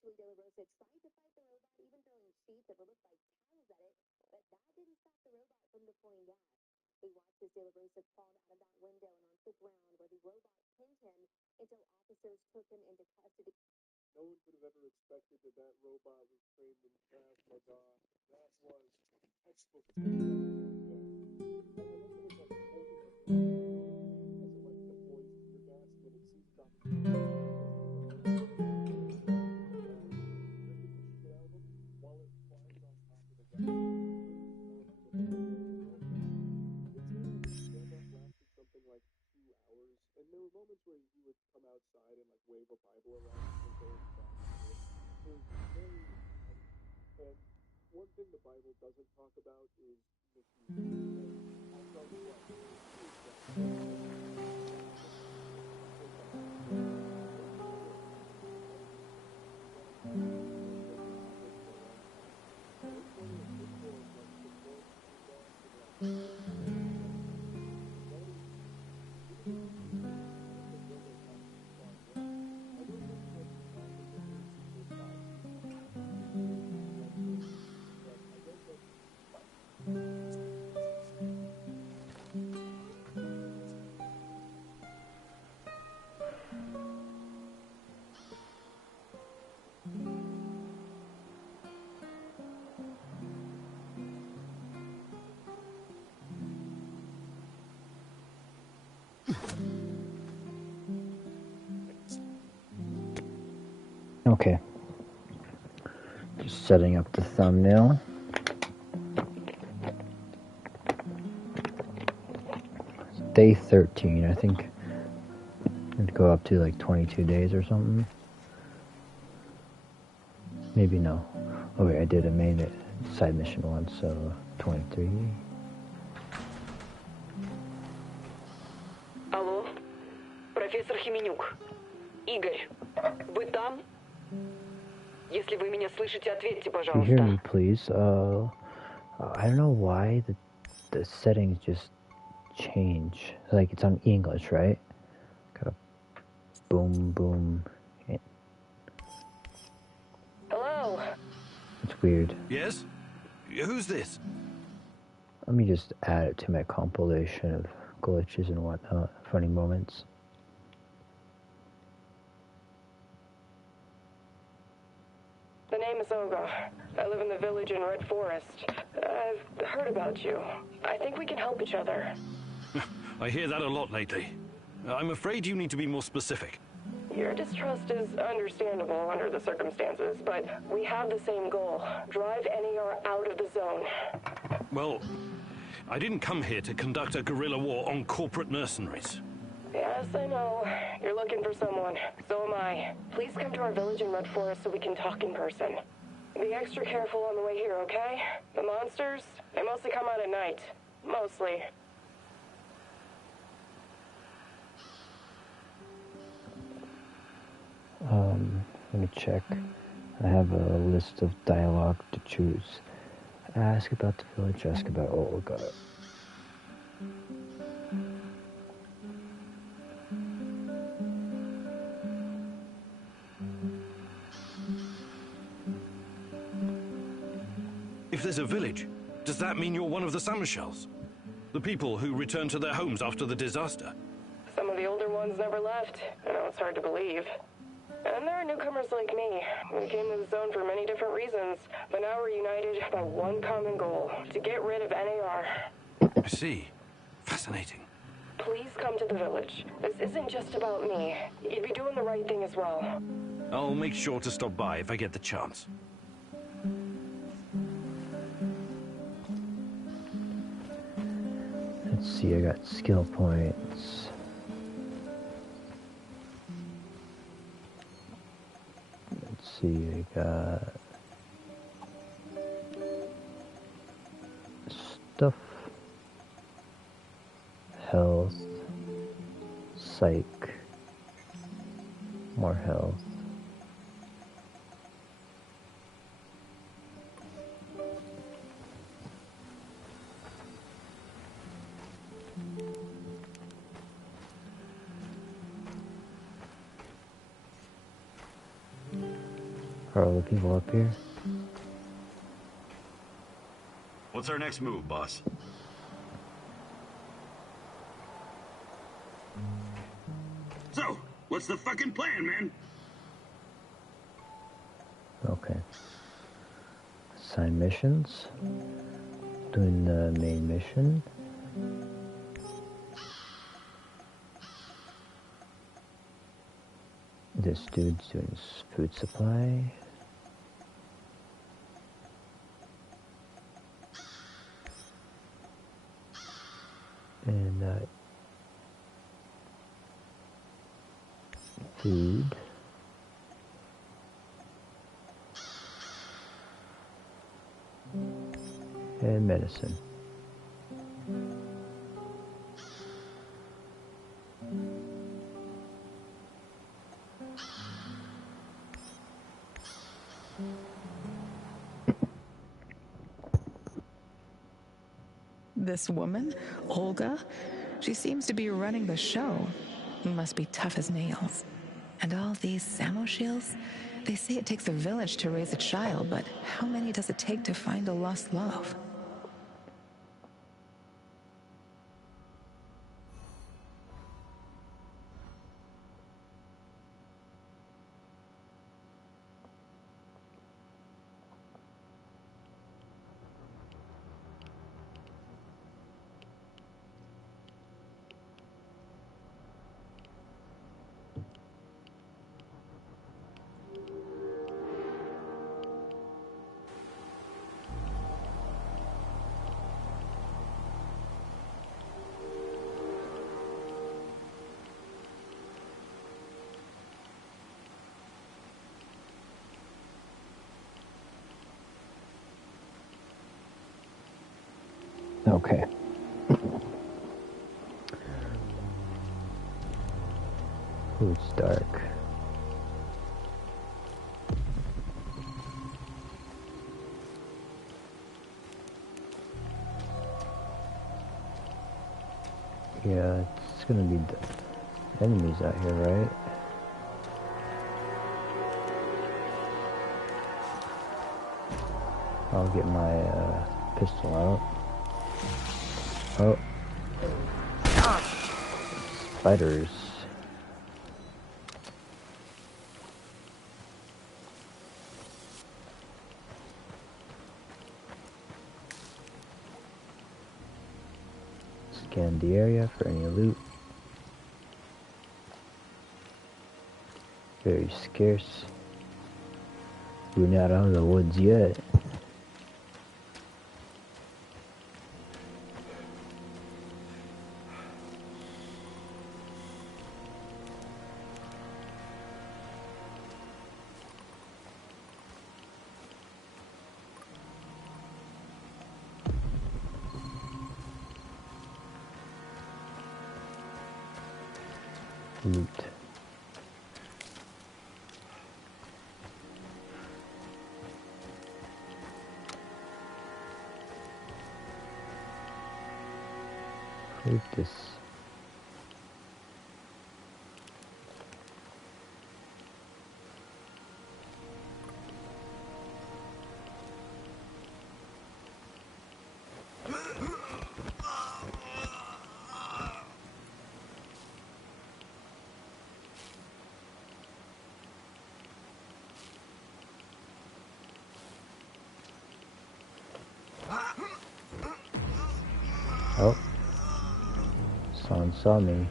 Eventually, De La Rosa tried to fight the robot, even throwing sheets that looked like towels at it, but that didn't stop the robot from deploying gas. We watched as De La Rosa crawled out of that window and onto the ground where the robot pinned him until officers took him into custody. No one could have ever expected that that robot was trained in craft. My God, that was textbook. Something like 2 hours, and there were moments where he would come outside and like wave a Bible around and go back and forth. It was very, and one thing the Bible doesn't talk about is misuse. I'll tell you what. Okay. Just setting up the thumbnail. Day 13, I think. It'd go up to like 22 days or something. Maybe no. Oh wait, I made it side mission once, so 23. Алло, профессор Хименюк. Игорь, вы там? Если вы меня слышите, ответьте, пожалуйста. Can you hear me, please? I don't know why the settings just change. Like it's on English, right? Gotta boom, boom. Hello. It's weird. Yes? Who's this? Let me just add it to my compilation of glitches and whatnot, funny moments. The name is Olga. I live in the village in Red Forest. I've heard about you. I think we can help each other. I hear that a lot lately. I'm afraid you need to be more specific. Your distrust is understandable under the circumstances, but we have the same goal. Drive NER out of the zone. Well, I didn't come here to conduct a guerrilla war on corporate mercenaries. Yes, I know. You're looking for someone. So am I. Please come to our village in Red Forest so we can talk in person. Be extra careful on the way here, okay? The monsters, they mostly come out at night. Mostly. Let me check. I have a list of dialogue to choose. Ask about the village, ask about Olga. If there's a village, does that mean you're one of the Samarshals? The people who returned to their homes after the disaster? Some of the older ones never left. I know it's hard to believe. And there are newcomers like me. We came to the zone for many different reasons, but now we're united by one common goal, to get rid of NAR. I see. Fascinating. Please come to the village. This isn't just about me. You'd be doing the right thing as well. I'll make sure to stop by if I get the chance. Let's see, I got skill points. Let's see, I got stuff, health, psych, more health. Are all the people up here? What's our next move, boss? So, what's the fucking plan, man? Okay. Assign missions. Doing the main mission. This dude's doing food supply. And food. And medicine. This woman, Olga, she seems to be running the show. Must be tough as nails. And all these Samoshills, they say it takes a village to raise a child, but how many does it take to find a lost love? Okay. Ooh, it's dark. Yeah, it's gonna be the enemies out here, right? I'll get my pistol out. Oh. Spiders. Scan the area for any loot. Very scarce. We're not out of the woods yet. Loot. Loot this. Oh. Someone saw me.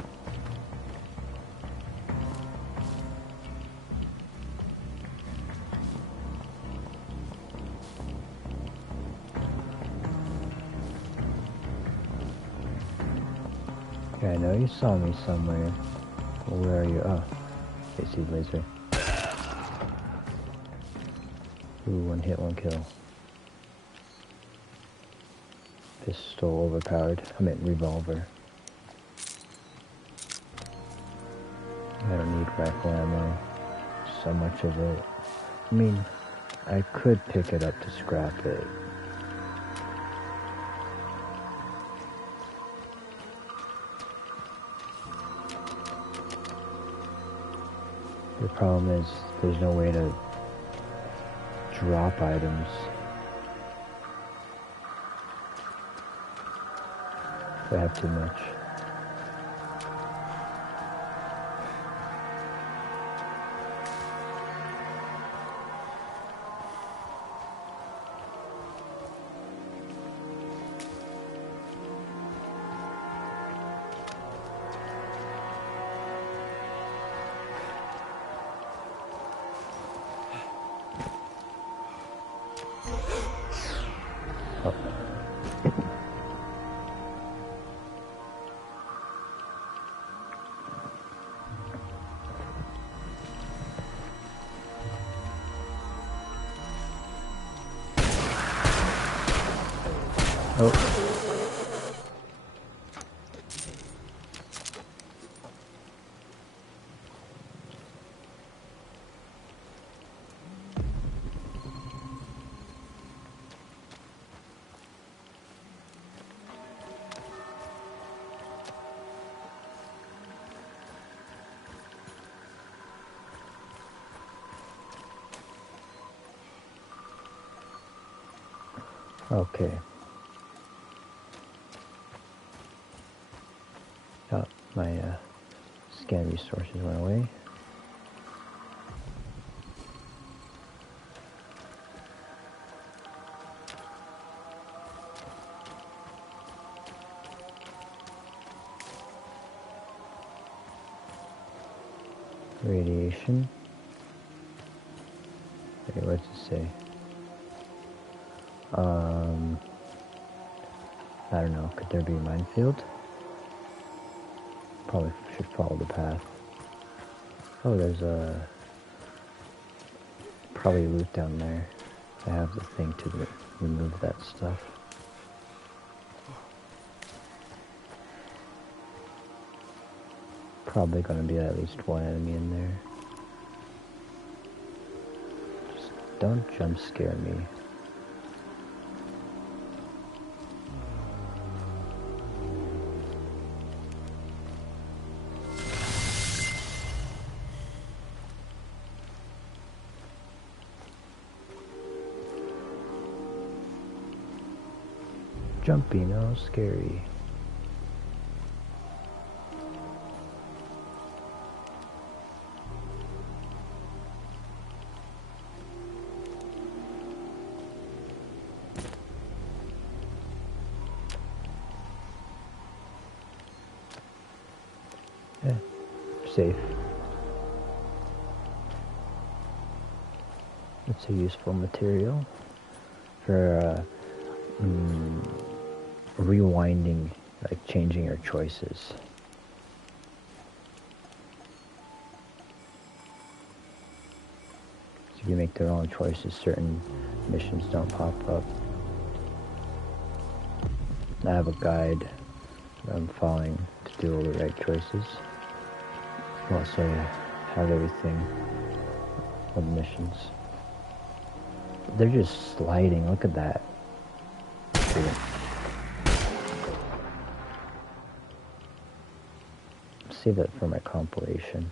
Yeah, I know you saw me somewhere. Well, where are you? Oh, I see the laser. Ooh, one hit, one kill. Pistol overpowered. I meant revolver. I don't need rifle ammo. So much of it. I mean, I could pick it up to scrap it. The problem is, there's no way to drop items. If I have too much. Okay. Oh, my scan resources went away. Radiation. Okay, what's it say? I don't know. Could there be a minefield? Probably should follow the path. Oh, there's probably loot down there. I have the thing to remove that stuff. Probably gonna be at least one enemy in there. Just don't jump scare me. Jumping, oh scary. Yeah, safe. It's a useful material for rewinding, like changing your choices. So if you make the wrong choices, certain missions don't pop up. I have a guide that I'm following to do all the right choices. Also, I have everything, all the missions. They're just sliding, look at that. Save that for my compilation.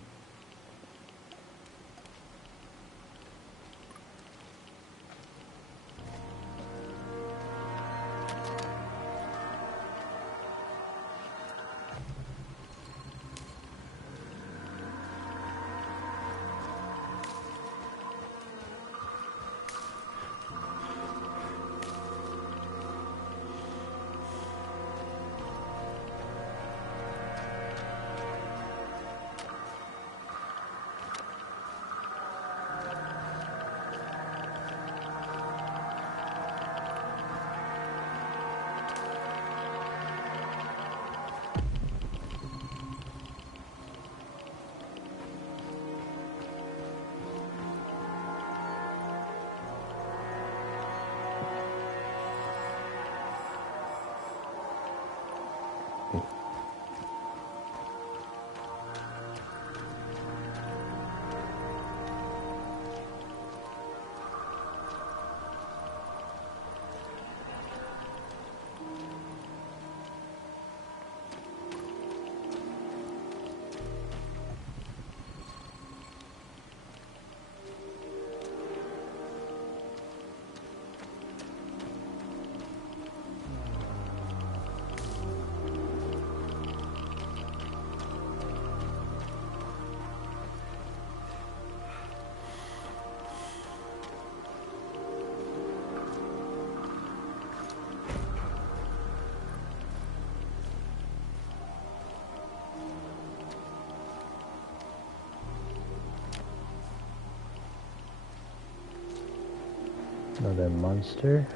Another monster.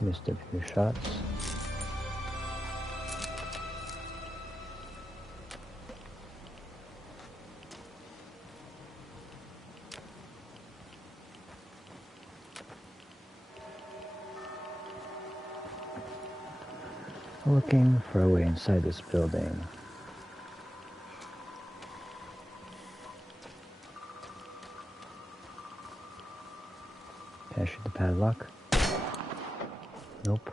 Missed a few shots. Looking for a way inside this building. Can I shoot the padlock? Nope.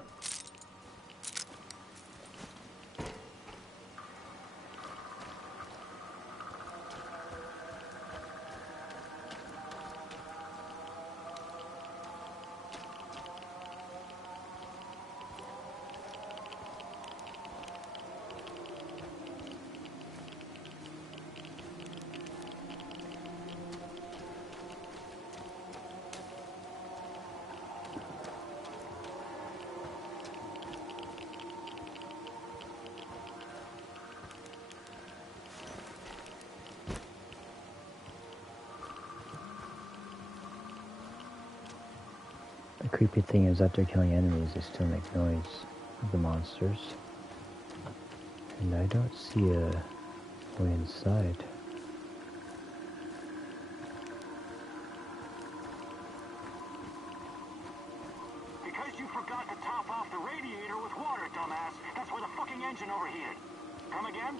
The creepy thing is after killing enemies, they still make noise, the monsters. And I don't see a way inside. Because you forgot to top off the radiator with water, dumbass. That's where the fucking engine overheated. Come again?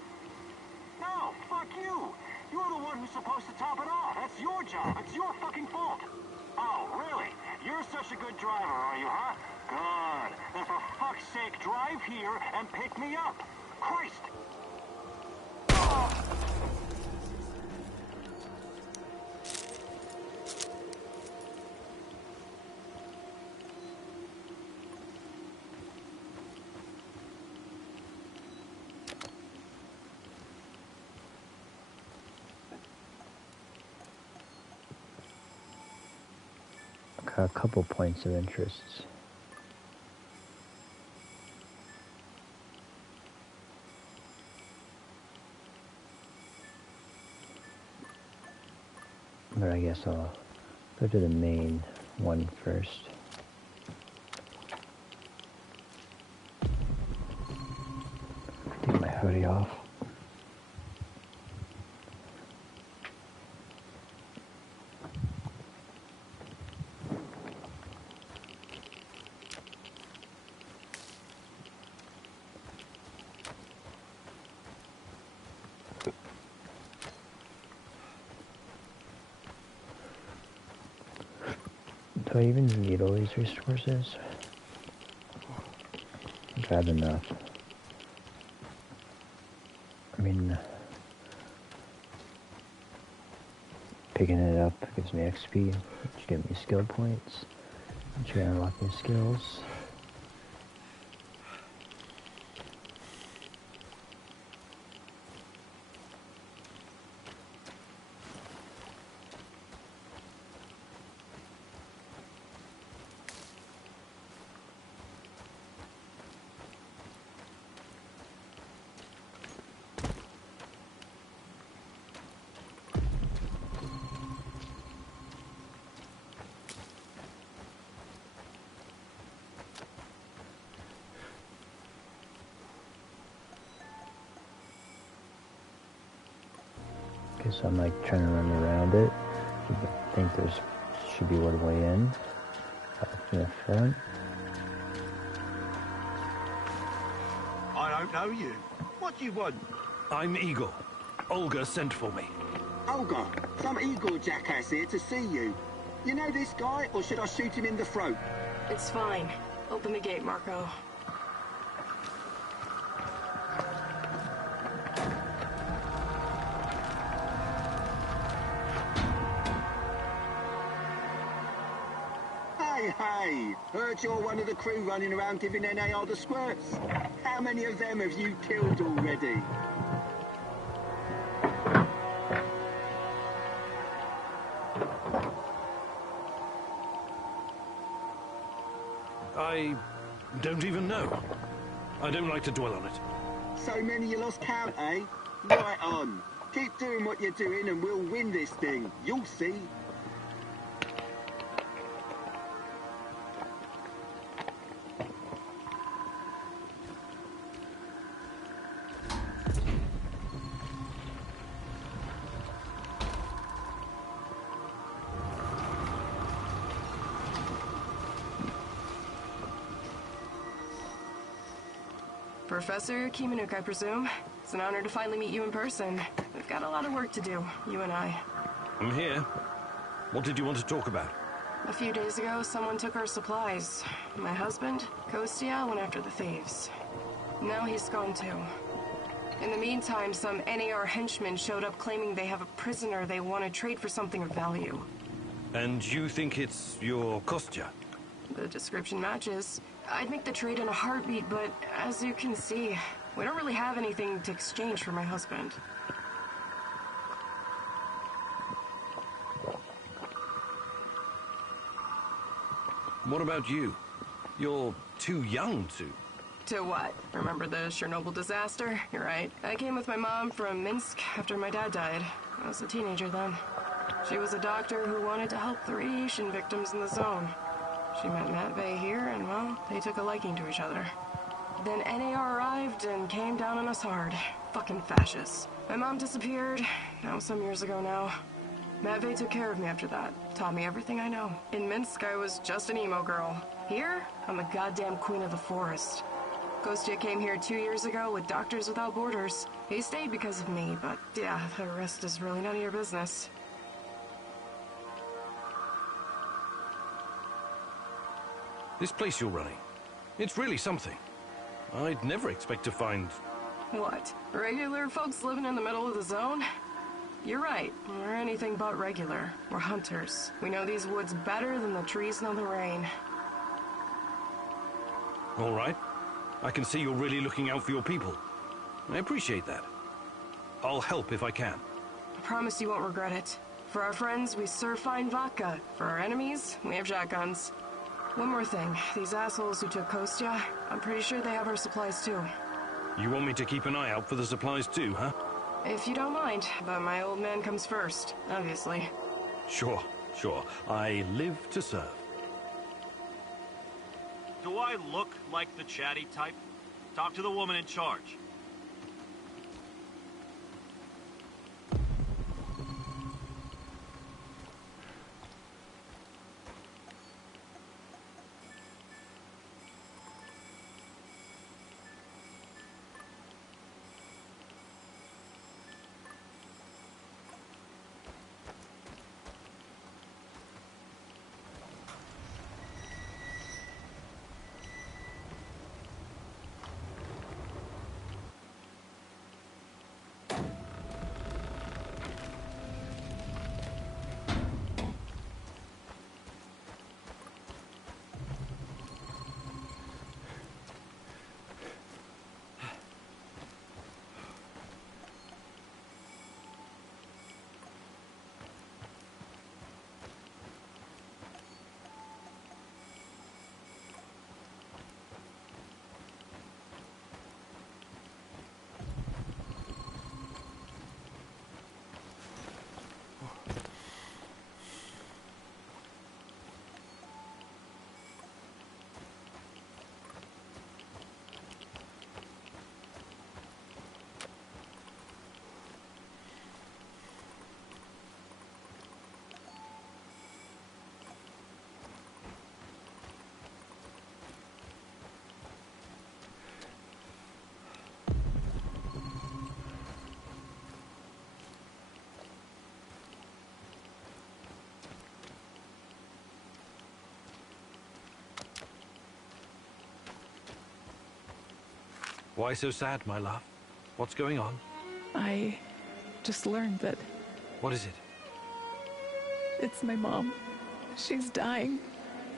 No, fuck you. You're the one who's supposed to top it off. That's your job. It's your fucking fault. Oh, really? You're such a good driver, are you, huh? Good. Then for fuck's sake, drive here and pick me up. Christ! Got a couple points of interest. But I guess I'll go to the main one first. Take my hoodie off. Do I even need all these resources? I've had enough. I mean, picking it up gives me XP, which gives me skill points, which can unlock new skills. So I'm like trying to run around it. I think there's should be one way in. From the front. I don't know you. What do you want? I'm Igor. Olga sent for me. Olga, some Igor jackass here to see you. You know this guy, or should I shoot him in the throat? It's fine. Open the gate, Marco. Hey, heard you're one of the crew running around giving NAR the squirts. How many of them have you killed already? I don't even know. I don't like to dwell on it. So many you lost count, eh? Right on. Keep doing what you're doing and we'll win this thing. You'll see. Professor Kimanuk, I presume. It's an honor to finally meet you in person. We've got a lot of work to do, you and I. I'm here. What did you want to talk about? A few days ago, someone took our supplies. My husband, Kostya, went after the thieves. Now he's gone too. In the meantime, some NAR henchmen showed up claiming they have a prisoner they want to trade for something of value. And you think it's your Kostya? The description matches. I'd make the trade in a heartbeat, but as you can see, we don't really have anything to exchange for my husband. What about you? You're too young to... To what? Remember the Chernobyl disaster? You're right. I came with my mom from Minsk after my dad died. I was a teenager then. She was a doctor who wanted to help the radiation victims in the zone. She met Matvey here, and, well, they took a liking to each other. Then NAR arrived and came down on us hard. Fucking fascists. My mom disappeared. That was some years ago now. Matvey took care of me after that. Taught me everything I know. In Minsk, I was just an emo girl. Here, I'm the goddamn queen of the forest. Kostya came here 2 years ago with Doctors Without Borders. He stayed because of me, but yeah, the rest is really none of your business. This place you're running, it's really something. I'd never expect to find... What? Regular folks living in the middle of the zone? You're right. We're anything but regular. We're hunters. We know these woods better than the trees know the rain. All right. I can see you're really looking out for your people. I appreciate that. I'll help if I can. I promise you won't regret it. For our friends, we serve fine vodka. For our enemies, we have shotguns. One more thing. These assholes who took Kostya, I'm pretty sure they have our supplies too. You want me to keep an eye out for the supplies too, huh? If you don't mind, but my old man comes first, obviously. Sure. I live to serve. Do I look like the chatty type? Talk to the woman in charge. Why so sad, my love? What's going on? I just learned that What is it? it's my mom. She's dying.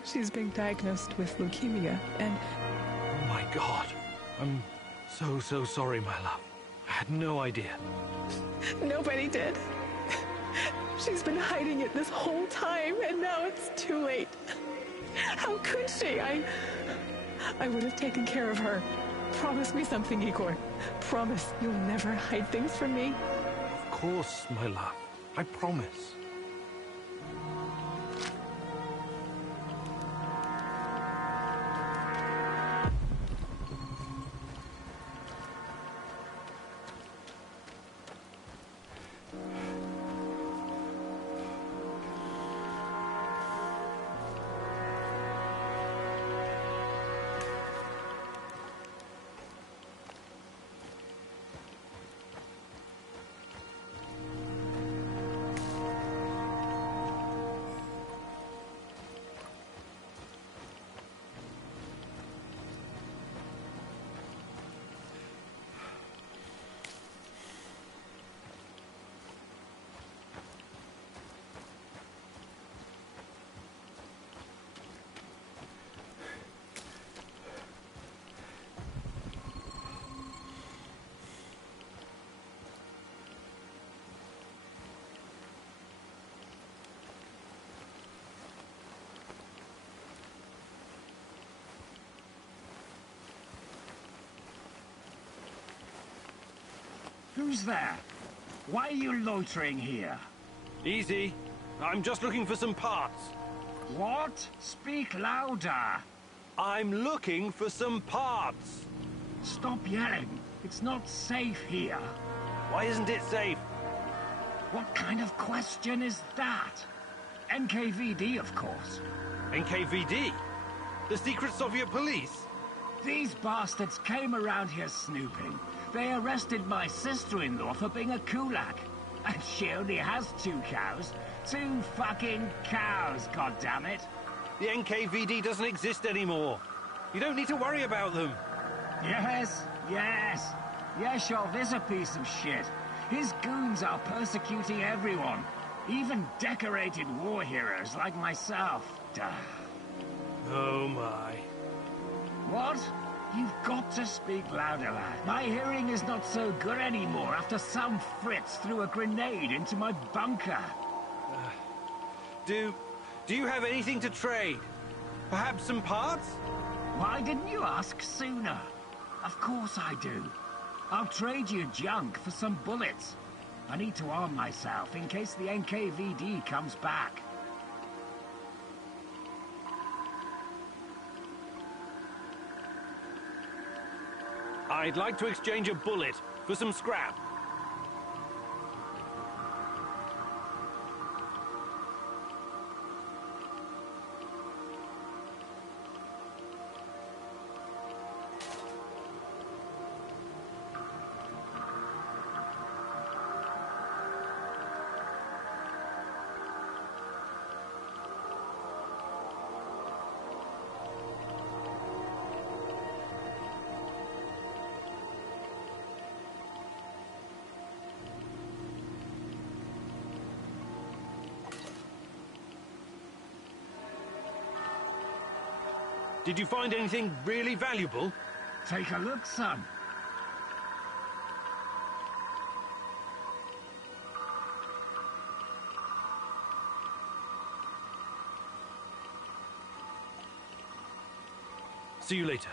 She's being diagnosed with leukemia, and Oh my God. I'm so sorry, my love. I had no idea. nobody did. She's been hiding it this whole time, and now it's too late. How could she? I would have taken care of her. Promise me something, Igor. Promise you'll never hide things from me. Of course, my love. I promise. Who's there? Why are you loitering here? Easy. I'm just looking for some parts. What? Speak louder. I'm looking for some parts. Stop yelling. It's not safe here. Why isn't it safe? What kind of question is that? NKVD, of course. NKVD? The secret Soviet police? These bastards came around here snooping. They arrested my sister-in-law for being a kulak. And she only has 2 cows. 2 fucking cows, goddammit. The NKVD doesn't exist anymore. You don't need to worry about them. Yes. Yeshov is a piece of shit. His goons are persecuting everyone. Even decorated war heroes like myself. Duh. Oh my. What? You've got to speak louder, lad. My hearing is not so good anymore after some Fritz threw a grenade into my bunker. Do you have anything to trade? Perhaps some parts? Why didn't you ask sooner? Of course I do. I'll trade you junk for some bullets. I need to arm myself in case the NKVD comes back. I'd like to exchange a bullet for some scrap. Did you find anything really valuable? Take a look, son. See you later.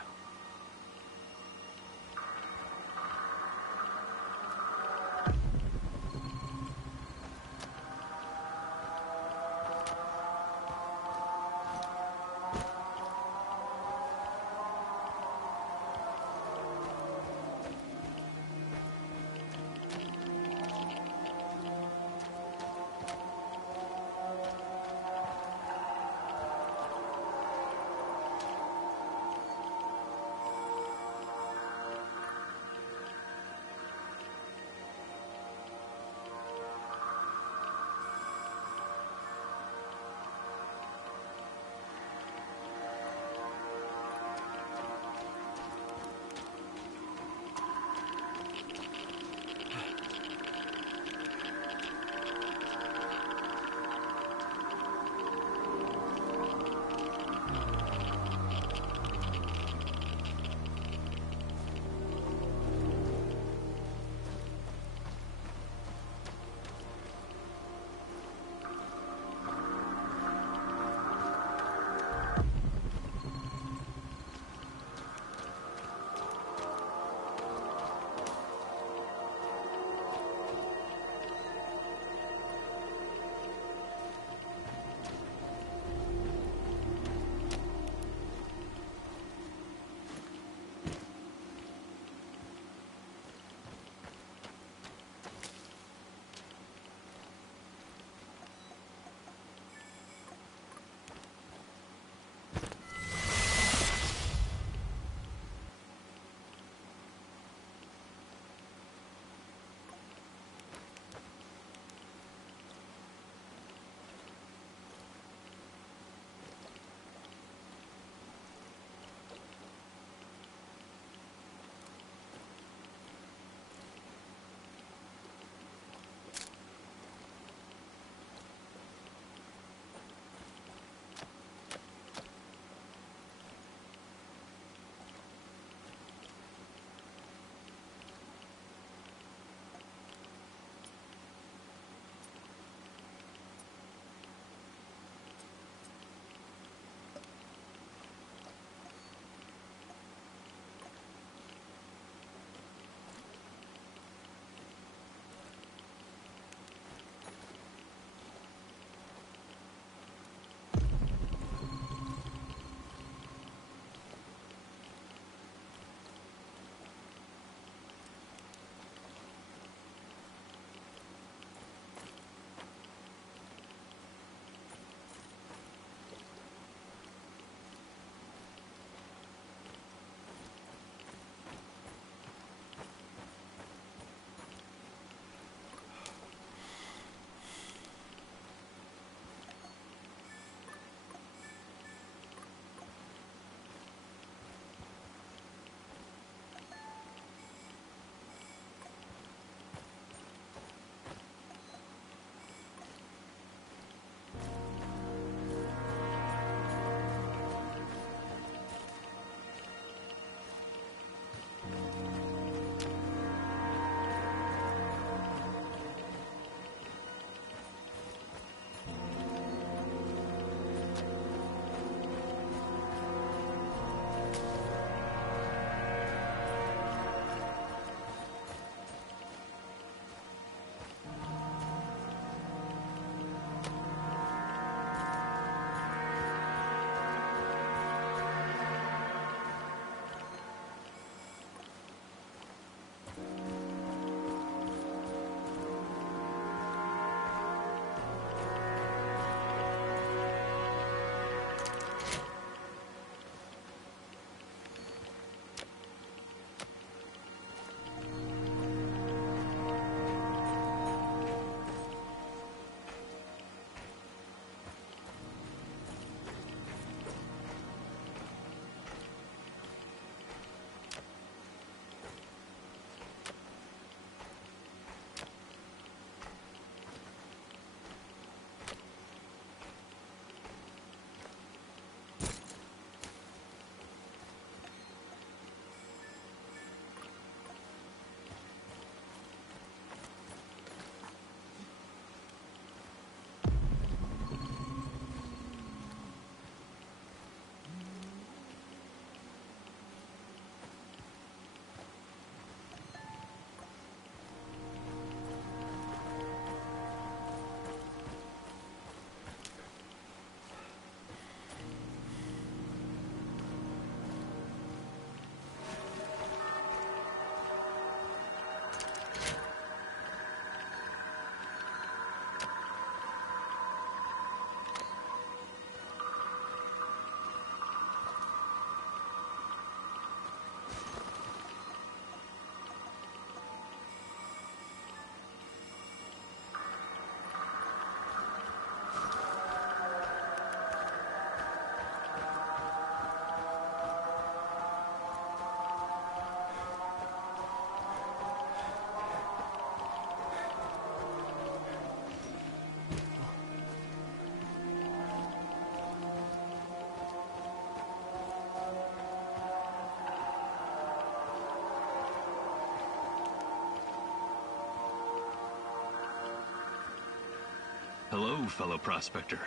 Hello, fellow prospector.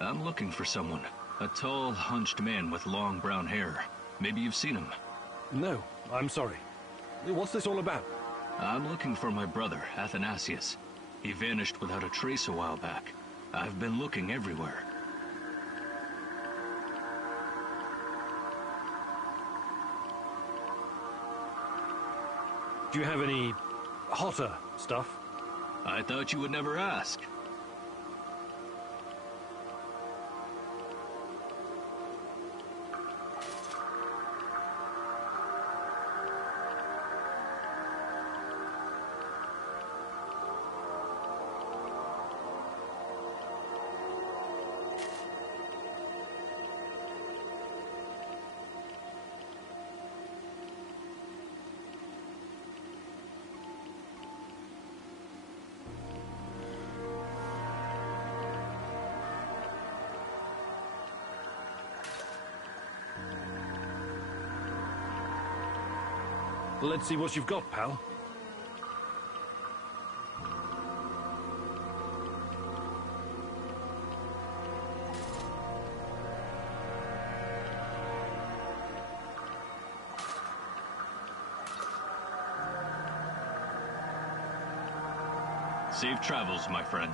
I'm looking for someone. A tall, hunched man with long brown hair. Maybe you've seen him. No, I'm sorry. What's this all about? I'm looking for my brother, Athanasius. He vanished without a trace a while back. I've been looking everywhere. Do you have any hotter stuff? I thought you would never ask. Let's see what you've got, pal. Safe travels, my friend.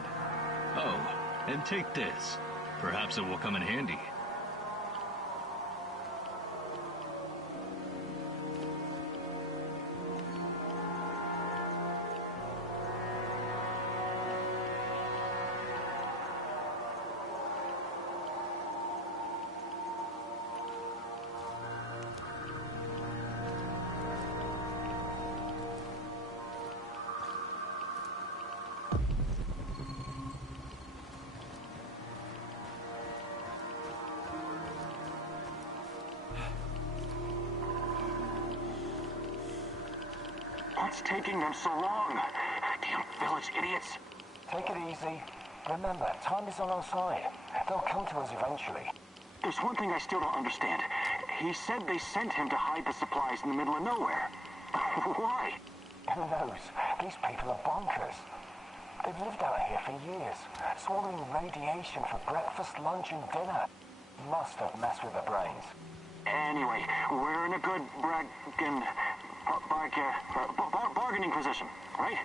Oh, and take this. Perhaps it will come in handy. What's taking them so long? Damn village idiots. Take it easy. Remember, time is on our side. They'll come to us eventually. There's one thing I still don't understand. He said they sent him to hide the supplies in the middle of nowhere. Why? Who knows? These people are bonkers. They've lived out here for years, swallowing radiation for breakfast, lunch, and dinner. Must have messed with their brains. Anyway, we're in a good bargaining position, right?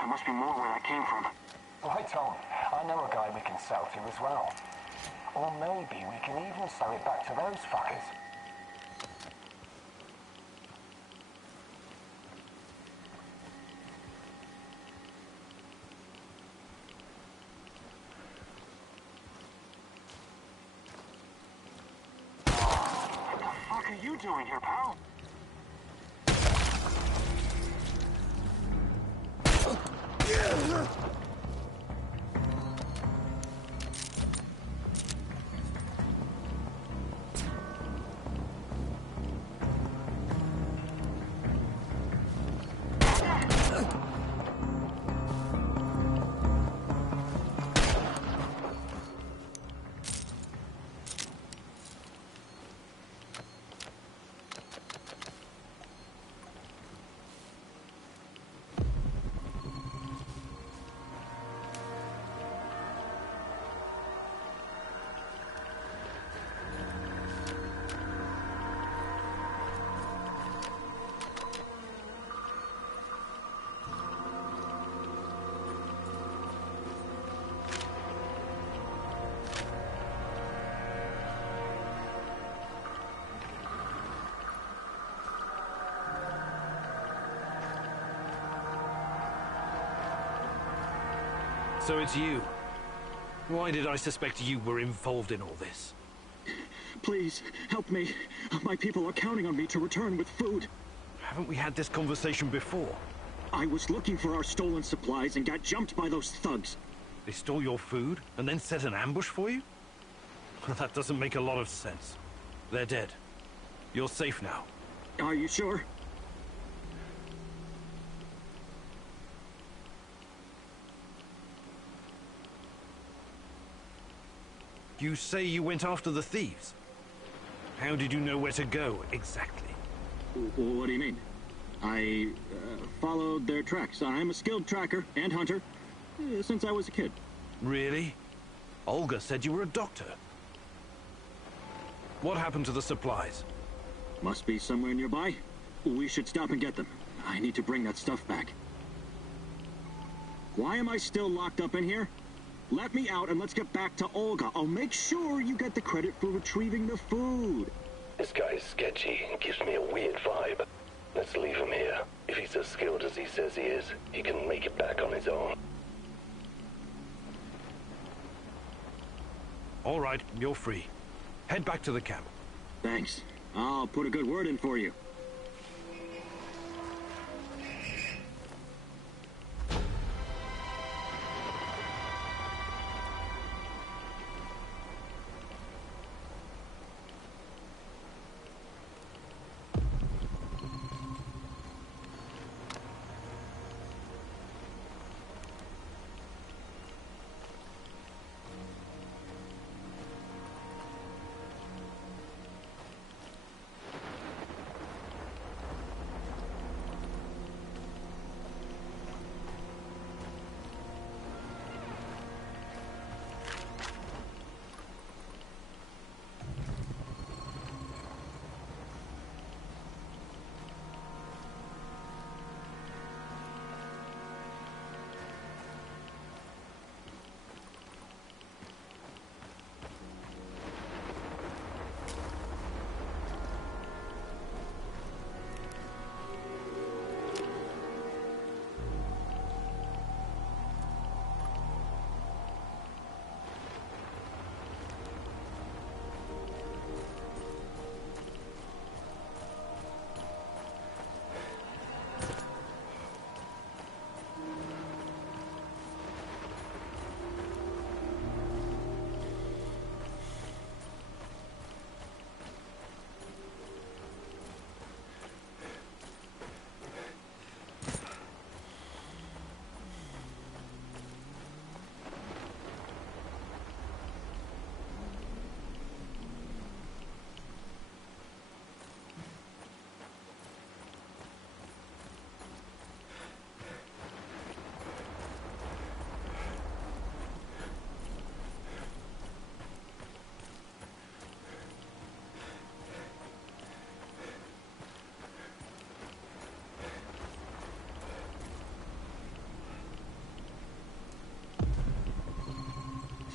There must be more where that came from. Right on. I know a guy we can sell to as well. Or maybe we can even sell it back to those fuckers. What the fuck are you doing here, pal? So it's you. Why did I suspect you were involved in all this? Please, help me. My people are counting on me to return with food. Haven't we had this conversation before? I was looking for our stolen supplies and got jumped by those thugs. They stole your food and then set an ambush for you? That doesn't make a lot of sense. They're dead. You're safe now. Are you sure? You say you went after the thieves. How did you know where to go, exactly? What do you mean? I followed their tracks. I'm a skilled tracker and hunter since I was a kid. Really? Olga said you were a doctor. What happened to the supplies? Must be somewhere nearby. We should stop and get them. I need to bring that stuff back. Why am I still locked up in here? Let me out and let's get back to Olga. I'll make sure you get the credit for retrieving the food. This guy's sketchy and gives me a weird vibe. Let's leave him here. If he's as skilled as he says he is, he can make it back on his own. All right, you're free. Head back to the camp. Thanks. I'll put a good word in for you.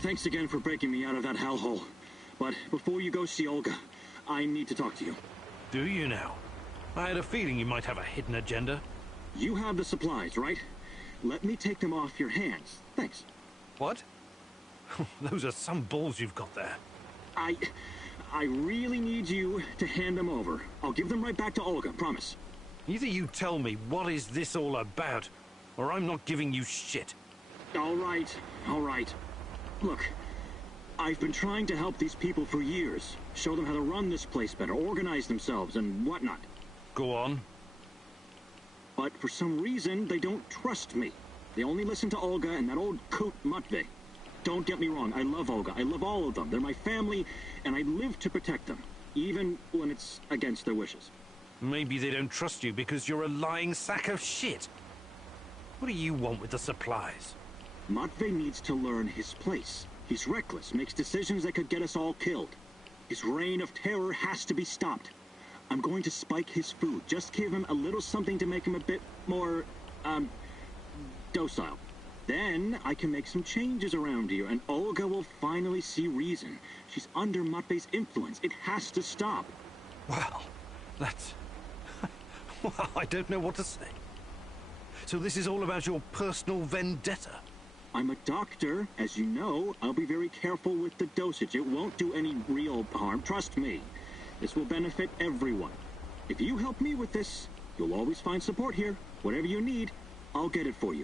Thanks again for breaking me out of that hellhole. But before you go see Olga, I need to talk to you. Do you now? I had a feeling you might have a hidden agenda. You have the supplies, right? Let me take them off your hands. Thanks. What? Those are some balls you've got there. I really need you to hand them over. I'll give them right back to Olga, promise. Either you tell me what is this all about, or I'm not giving you shit. All right, all right. Look, I've been trying to help these people for years. Show them how to run this place better, organize themselves, and whatnot. Go on. But for some reason, they don't trust me. They only listen to Olga and that old coot Matvey. Don't get me wrong, I love Olga. I love all of them. They're my family, and I live to protect them, even when it's against their wishes. Maybe they don't trust you because you're a lying sack of shit. What do you want with the supplies? Matvey needs to learn his place. He's reckless, makes decisions that could get us all killed. His reign of terror has to be stopped. I'm going to spike his food. Just give him a little something to make him a bit more, docile. Then I can make some changes around here, and Olga will finally see reason. She's under Matvey's influence. It has to stop. Well, that's... well, I don't know what to say. So this is all about your personal vendetta? I'm a doctor, as you know. I'll be very careful with the dosage. It won't do any real harm, trust me. This will benefit everyone. If you help me with this, you'll always find support here. Whatever you need, I'll get it for you.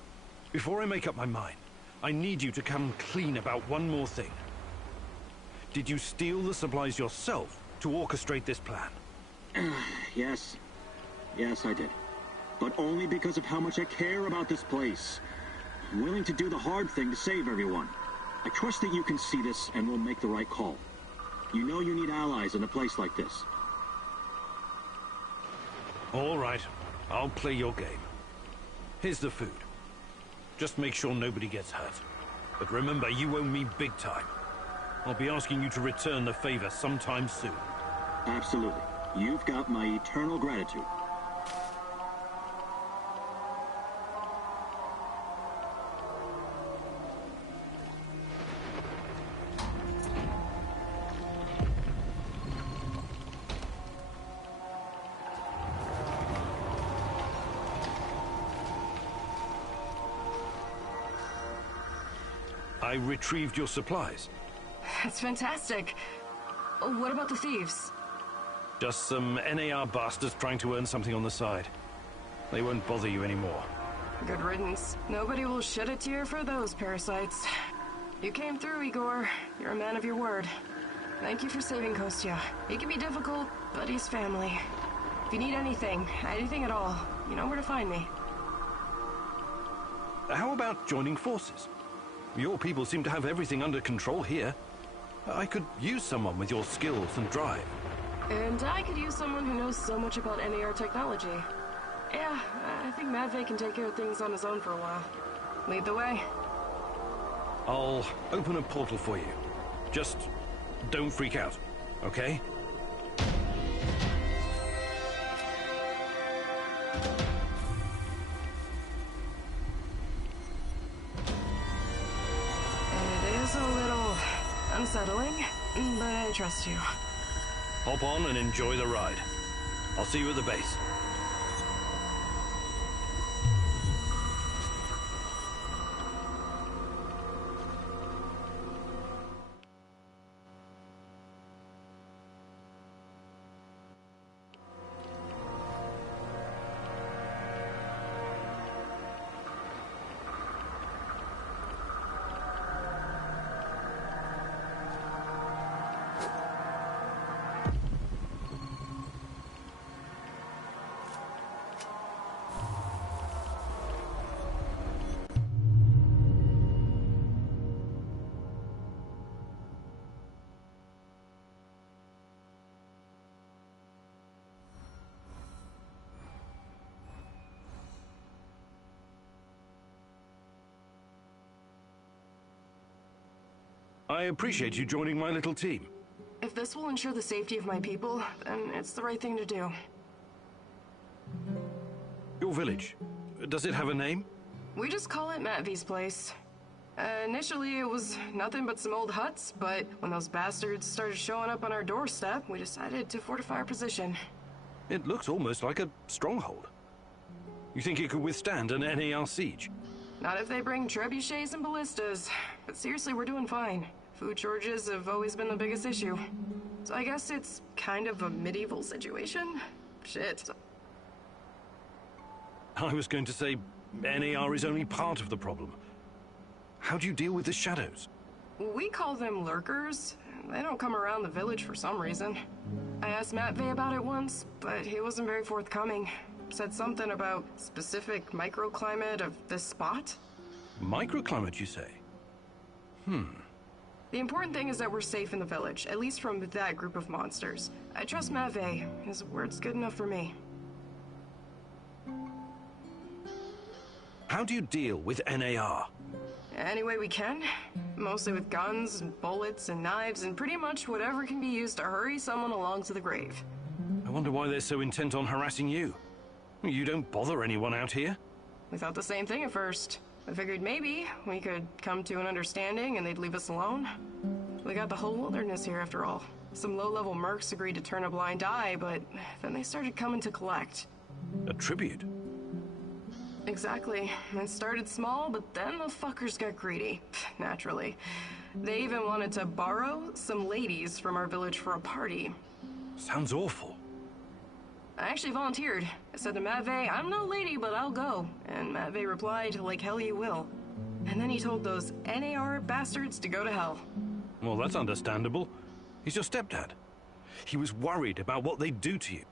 Before I make up my mind, I need you to come clean about one more thing. Did you steal the supplies yourself to orchestrate this plan? Yes. Yes, I did. But only because of how much I care about this place. I'm willing to do the hard thing to save everyone. I trust that you can see this and will make the right call. You know you need allies in a place like this. All right. I'll play your game. Here's the food. Just make sure nobody gets hurt. But remember, you owe me big time. I'll be asking you to return the favor sometime soon. Absolutely. You've got my eternal gratitude. I retrieved your supplies. That's fantastic. What about the thieves? Just some NAR bastards trying to earn something on the side. They won't bother you anymore. Good riddance. Nobody will shed a tear for those parasites. You came through, Igor. You're a man of your word. Thank you for saving Kostya. He can be difficult, but he's family. If you need anything at all, you know where to find me. How about joining forces? Your people seem to have everything under control here. I could use someone with your skills and drive. And I could use someone who knows so much about NAR technology. Yeah, I think Matvey can take care of things on his own for a while. Lead the way. I'll open a portal for you. Just don't freak out, okay? It is a little unsettling, but I trust you. Hop on and enjoy the ride. I'll see you at the base. I appreciate you joining my little team. If this will ensure the safety of my people, then it's the right thing to do. Your village, does it have a name? We just call it Matvey's place. Initially, it was nothing but some old huts, but when those bastards started showing up on our doorstep, we decided to fortify our position. It looks almost like a stronghold. You think it could withstand an NAR siege? Not if they bring trebuchets and ballistas. But seriously, we're doing fine. Food shortages have always been the biggest issue. So I guess it's kind of a medieval situation? Shit. I was going to say, NAR is only part of the problem. How do you deal with the shadows? We call them lurkers. They don't come around the village for some reason. I asked Matvey about it once, but he wasn't very forthcoming. Said something about specific microclimate of this spot. Microclimate, you say? The important thing is that we're safe in the village, at least from that group of monsters. I trust Matvey. His word's good enough for me. How do you deal with NAR? Any way we can. Mostly with guns, and bullets, and knives, and pretty much whatever can be used to hurry someone along to the grave. I wonder why they're so intent on harassing you. You don't bother anyone out here? We thought the same thing at first. I figured maybe we could come to an understanding and they'd leave us alone. We got the whole wilderness here after all. Some low-level mercs agreed to turn a blind eye, but then they started coming to collect. A tribute? Exactly. It started small, but then the fuckers got greedy. Naturally. They even wanted to borrow some ladies from our village for a party. Sounds awful. I actually volunteered. I said to Matvey, I'm no lady, but I'll go. And Matvey replied, like hell you will. And then he told those NAR bastards to go to hell. Well, that's understandable. He's your stepdad. He was worried about what they'd do to you.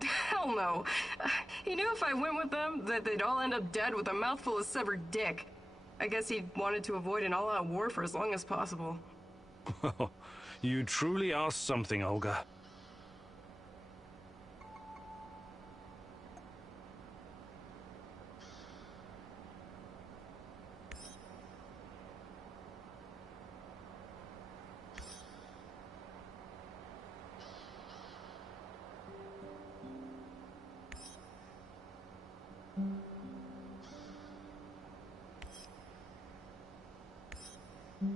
Hell no. He knew if I went with them, that they'd all end up dead with a mouthful of severed dick. I guess he wanted to avoid an all-out war for as long as possible. Well, you truly are something, Olga. Do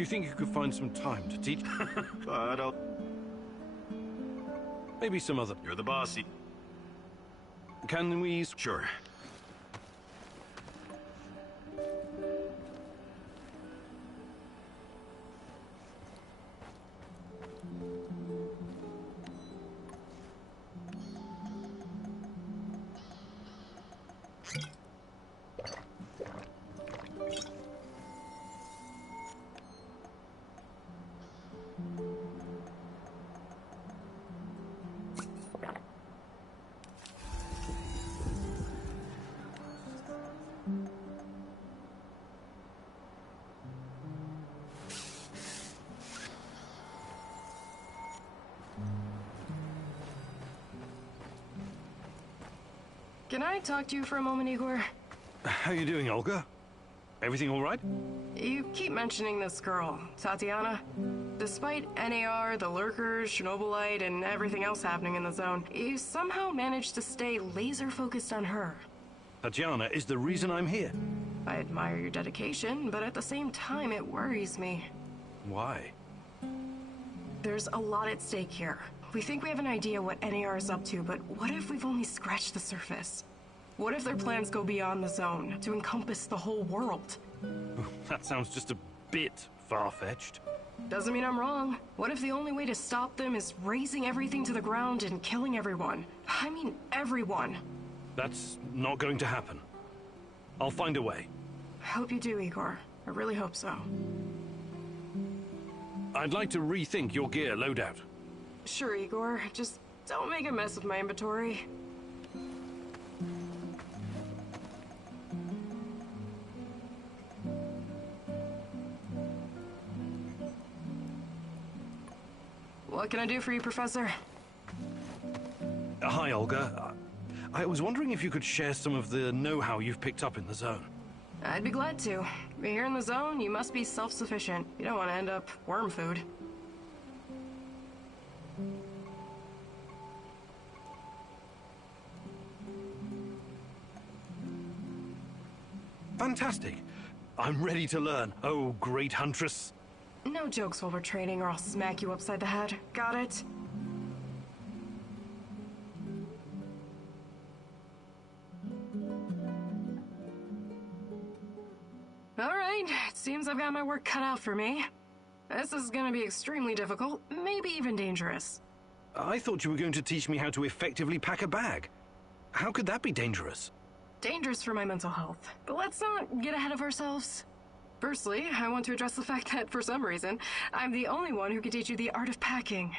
you think you could find some time to teach? I don't... Maybe some other... You're the boss. Can we... Sure. Can I talk to you for a moment, Igor? How you doing, Olga? Everything all right? You keep mentioning this girl, Tatiana. Despite NAR, the lurkers, Chernobylite, and everything else happening in the zone, you somehow managed to stay laser-focused on her. Tatiana is the reason I'm here. I admire your dedication, but at the same time, it worries me. Why? There's a lot at stake here. We think we have an idea what NAR is up to, but what if we've only scratched the surface? What if their plans go beyond the zone, to encompass the whole world? That sounds just a bit far-fetched. Doesn't mean I'm wrong. What if the only way to stop them is razing everything to the ground and killing everyone? I mean everyone. That's not going to happen. I'll find a way. I hope you do, Igor. I really hope so. I'd like to rethink your gear loadout. Sure, Igor. Just don't make a mess of my inventory. What can I do for you, Professor? Hi, Olga. I was wondering if you could share some of the know-how you've picked up in the zone. I'd be glad to. Here in the zone, you must be self-sufficient. You don't want to end up worm food. Fantastic. I'm ready to learn. Oh, great huntress. No jokes while we're training or I'll smack you upside the head. Got it? Alright, it seems I've got my work cut out for me. This is gonna be extremely difficult, maybe even dangerous. I thought you were going to teach me how to effectively pack a bag. How could that be dangerous? Dangerous for my mental health. But let's not get ahead of ourselves. Firstly, I want to address the fact that, for some reason, I'm the only one who can teach you the art of packing.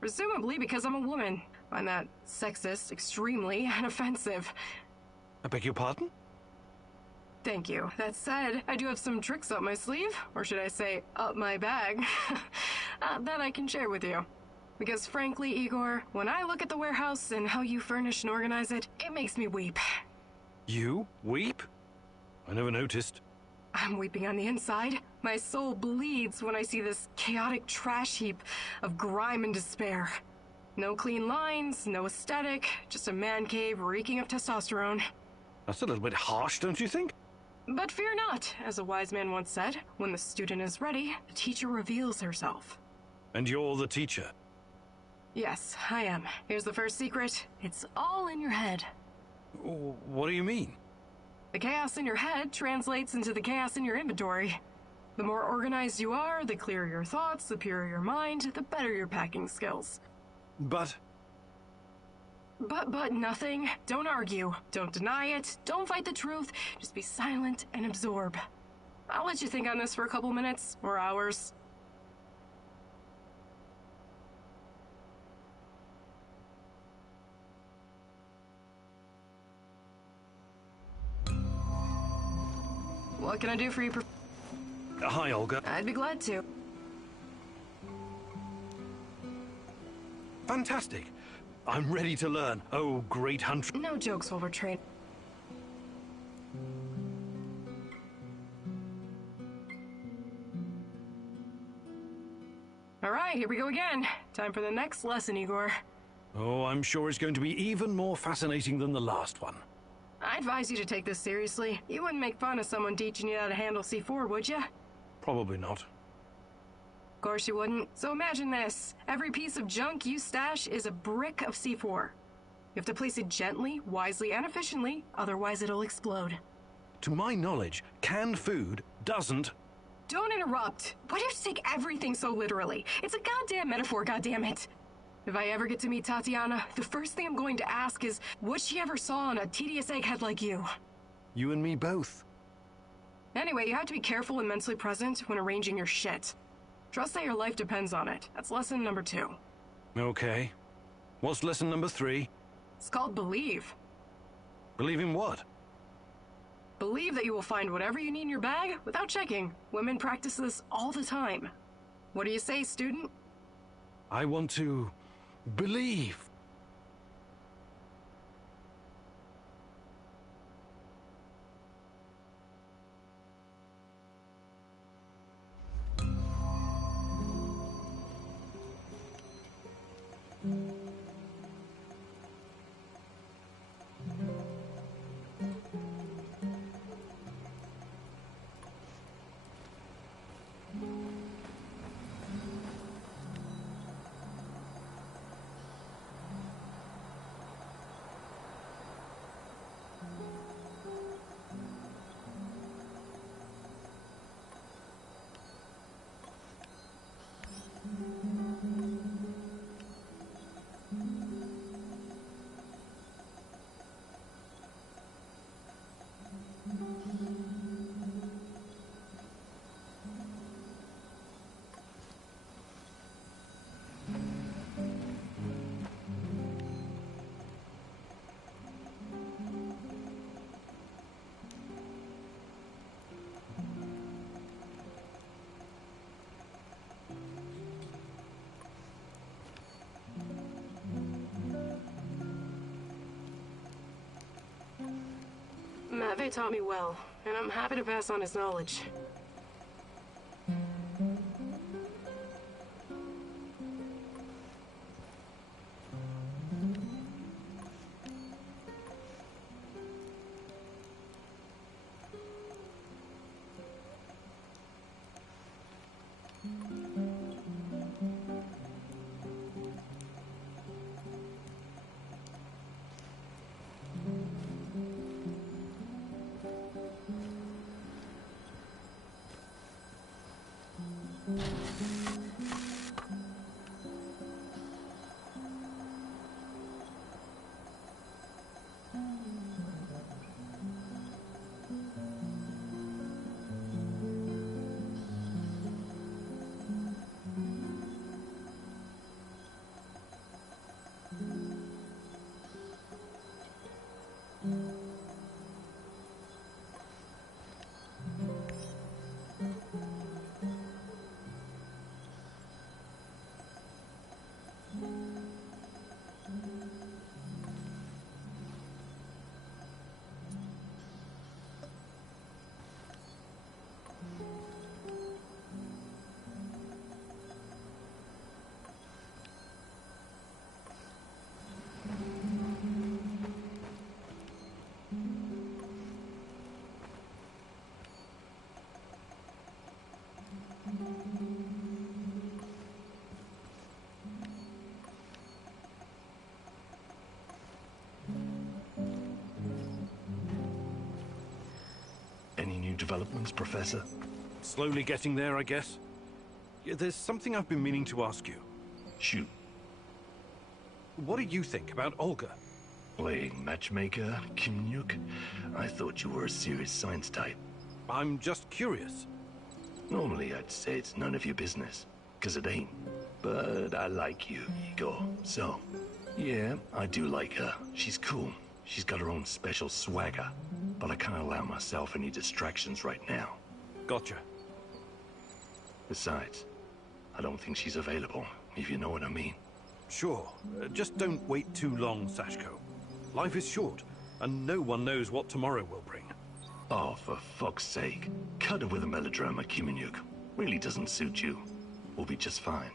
Presumably because I'm a woman. I find that sexist, extremely, and offensive. I beg your pardon? Thank you. That said, I do have some tricks up my sleeve, or should I say, up my bag, that I can share with you. Because frankly, Igor, when I look at the warehouse and how you furnish and organize it, it makes me weep. You weep? I never noticed. I'm weeping on the inside. My soul bleeds when I see this chaotic trash heap of grime and despair. No clean lines, no aesthetic, just a man cave reeking of testosterone. That's a little bit harsh, don't you think? But fear not, as a wise man once said, when the student is ready, the teacher reveals herself. And you're the teacher? Yes, I am. Here's the first secret. It's all in your head. What do you mean? The chaos in your head translates into the chaos in your inventory. The more organized you are, the clearer your thoughts, the purer your mind, the better your packing skills. But nothing. Don't argue. Don't deny it. Don't fight the truth. Just be silent and absorb. I'll let you think on this for a couple minutes or hours. What can I do for you? Hi, Olga. I'd be glad to. Fantastic. I'm ready to learn. Oh, great hunter. No jokes while we're training. All right, here we go again. Time for the next lesson, Igor. Oh, I'm sure it's going to be even more fascinating than the last one. I advise you to take this seriously. You wouldn't make fun of someone teaching you how to handle C4, would you? Probably not. Of course you wouldn't. So imagine this. Every piece of junk you stash is a brick of C4. You have to place it gently, wisely, and efficiently, otherwise it'll explode. To my knowledge, canned food doesn't... Don't interrupt. Why do you take everything so literally? It's a goddamn metaphor, goddammit. If I ever get to meet Tatiana, the first thing I'm going to ask is what she ever saw on a tedious egghead like you. You and me both. Anyway, you have to be careful and mentally present when arranging your shit. Trust that your life depends on it. That's lesson number 2. Okay. What's lesson number 3? It's called believe. Believe in what? Believe that you will find whatever you need in your bag without checking. Women practice this all the time. What do you say, student? I want to... believe. Matvey taught me well, and I'm happy to pass on his knowledge. Any new developments, Professor? Slowly getting there, I guess. Yeah, there's something I've been meaning to ask you. Shoot. What do you think about Olga? Playing matchmaker, Kimnyuk? I thought you were a serious science type. I'm just curious. Normally I'd say it's none of your business, 'cause it ain't. But I like you, Igor, so... Yeah, I do like her. She's cool. She's got her own special swagger. But I can't allow myself any distractions right now. Gotcha. Besides, I don't think she's available, if you know what I mean. Sure. Just don't wait too long, Sashko. Life is short, and no one knows what tomorrow will bring. Oh, for fuck's sake. Cut it with a melodrama, Kimenyuk. Really doesn't suit you. We'll be just fine.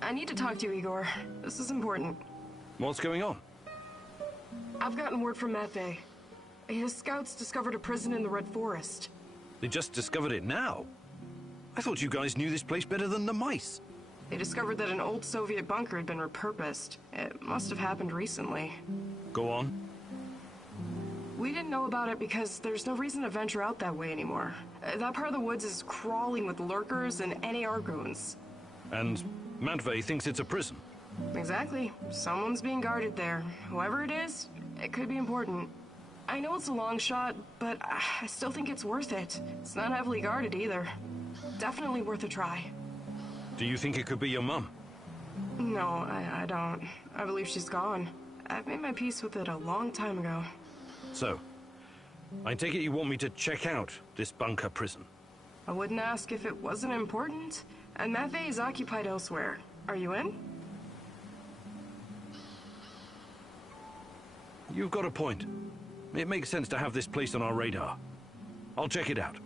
I need to talk to you, Igor. This is important. What's going on? I've gotten word from Matvey. His scouts discovered a prison in the Red Forest. They just discovered it now? I thought you guys knew this place better than the mice. They discovered that an old Soviet bunker had been repurposed. It must have happened recently. Go on. We didn't know about it because there's no reason to venture out that way anymore. That part of the woods is crawling with lurkers and NAR goons. And Matvey thinks it's a prison. Exactly. Someone's being guarded there. Whoever it is, it could be important. I know it's a long shot, but I still think it's worth it. It's not heavily guarded either. Definitely worth a try. Do you think it could be your mum? No, I don't. I believe she's gone. I've made my peace with it a long time ago. So, I take it you want me to check out this bunker prison? I wouldn't ask if it wasn't important. And Matvey is occupied elsewhere. Are you in? You've got a point. It makes sense to have this place on our radar. I'll check it out.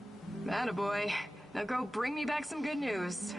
Attaboy. Now go bring me back some good news.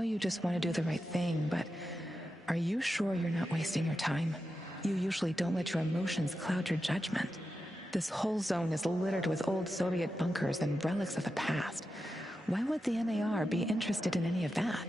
know you just want to do the right thing, but are you sure you're not wasting your time? You usually don't let your emotions cloud your judgment. This whole zone is littered with old Soviet bunkers and relics of the past. Why would the NAR be interested in any of that?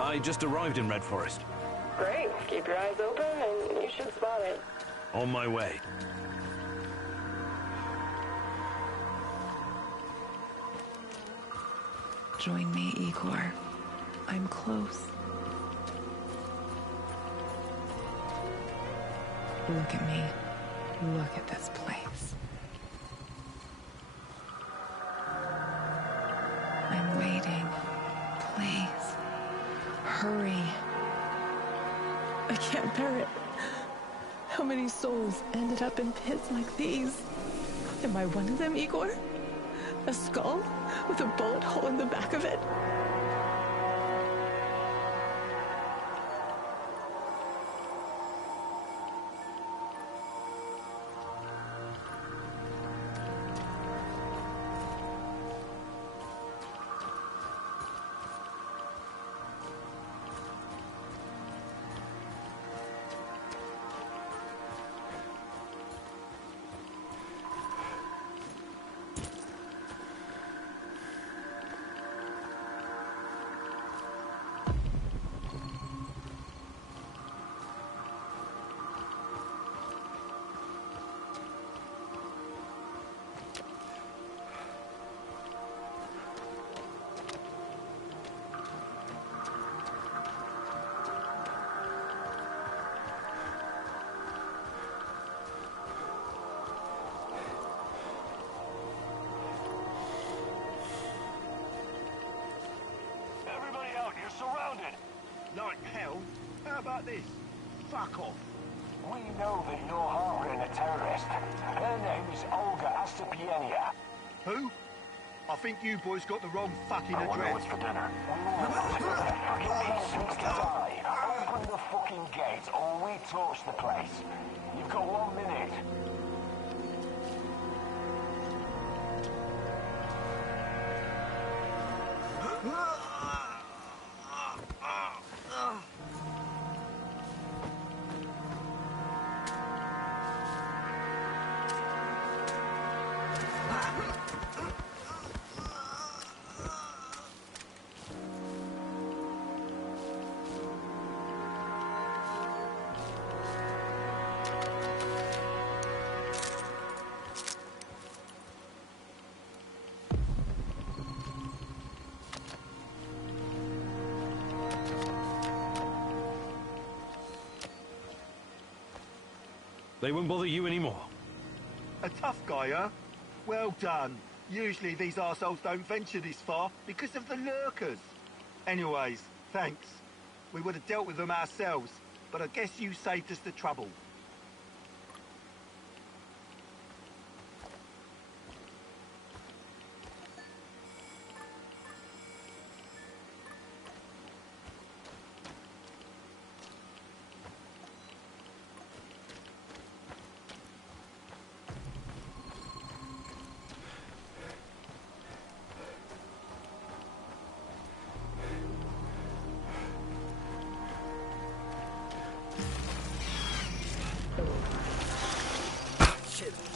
I just arrived in Red Forest. Great. Keep your eyes open and you should spot it. On my way. Join me, Igor. I'm close. Look at me. Look at this place. I'm waiting. Please. Hurry. I can't bear it. How many souls ended up in pits like these? Am I one of them, Igor? A skull with a bullet hole in the back of it? Surrounded. Like hell? How about this? Fuck off. We know that you're harboring a terrorist. Her name's Olga Astapienia. Who? I think you boys got the wrong fucking I wonder address. what's for dinner. Open the fucking gate or we torch the place. You've got 1 minute. They won't bother you anymore. A tough guy, huh? Well done. Usually these arseholes don't venture this far because of the lurkers. Anyways, thanks. We would have dealt with them ourselves, but I guess you saved us the trouble. Shit.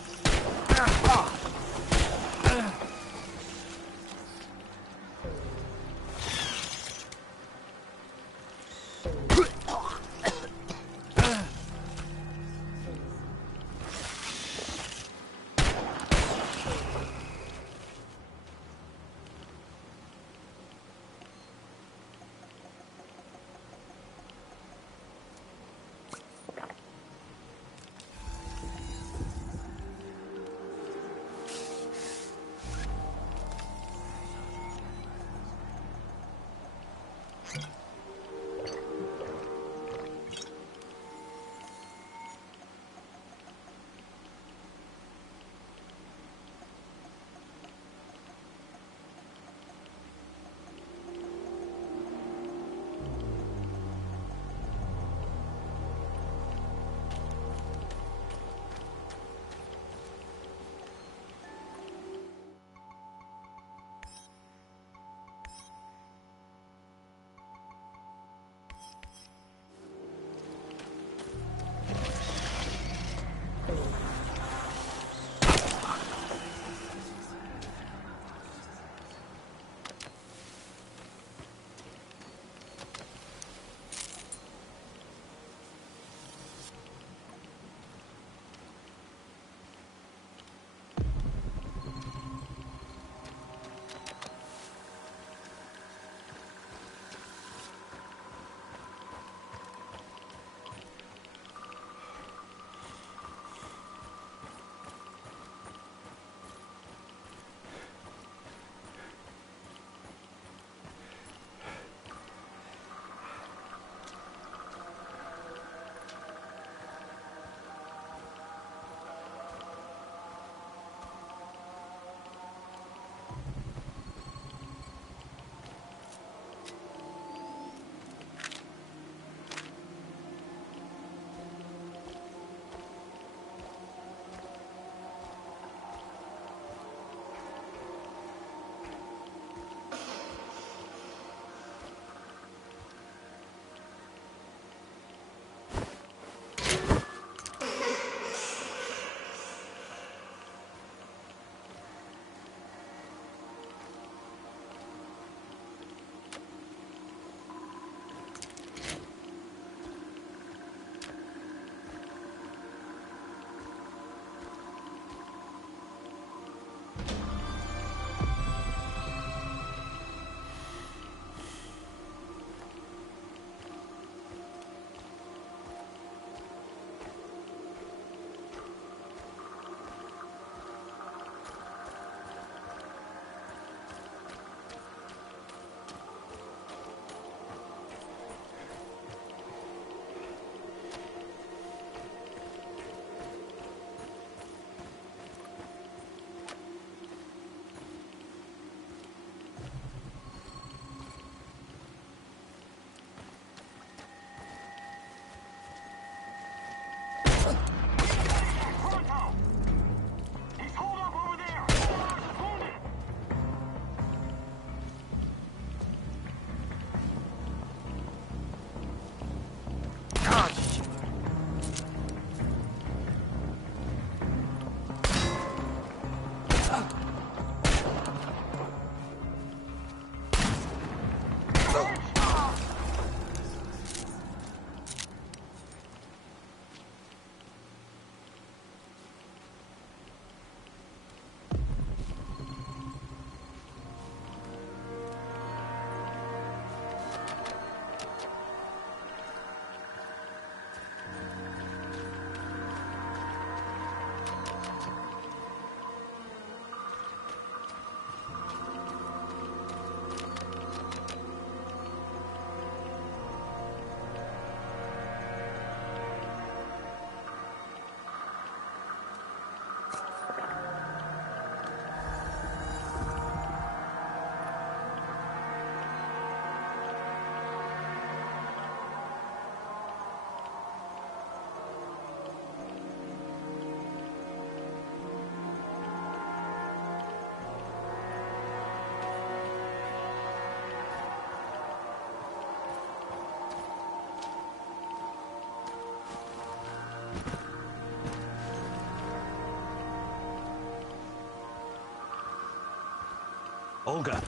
Olga,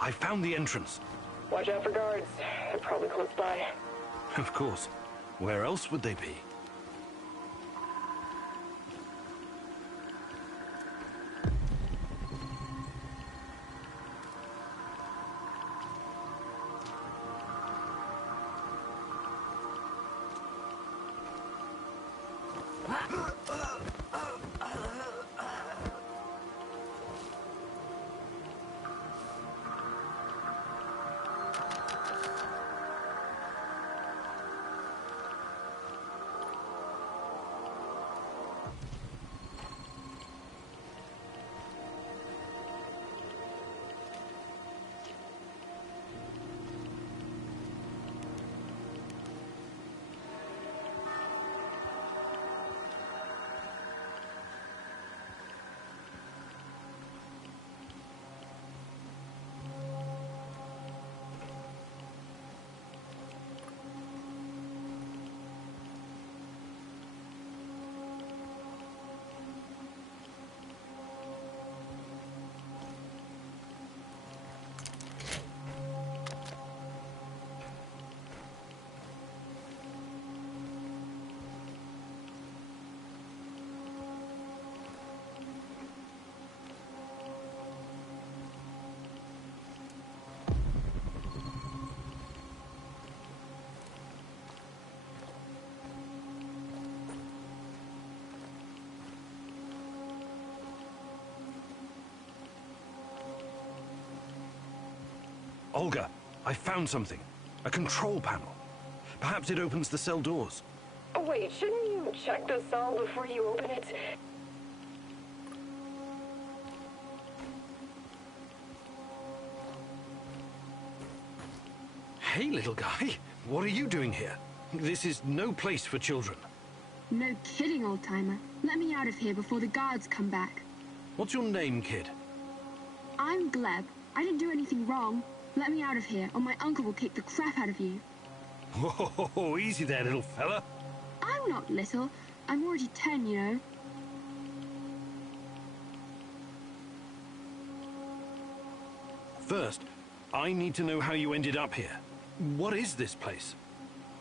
I found the entrance. Watch out for guards. They're probably close by. Of course. Where else would they be? Olga, I found something. A control panel. Perhaps it opens the cell doors. Oh, wait, shouldn't you check the cell before you open it? Hey, little guy. What are you doing here? This is no place for children. No kidding, old-timer. Let me out of here before the guards come back. What's your name, kid? I'm Gleb. I didn't do anything wrong. Let me out of here, or my uncle will kick the crap out of you. Whoa, easy there, little fella. I'm not little. I'm already 10, you know. First, I need to know how you ended up here. What is this place?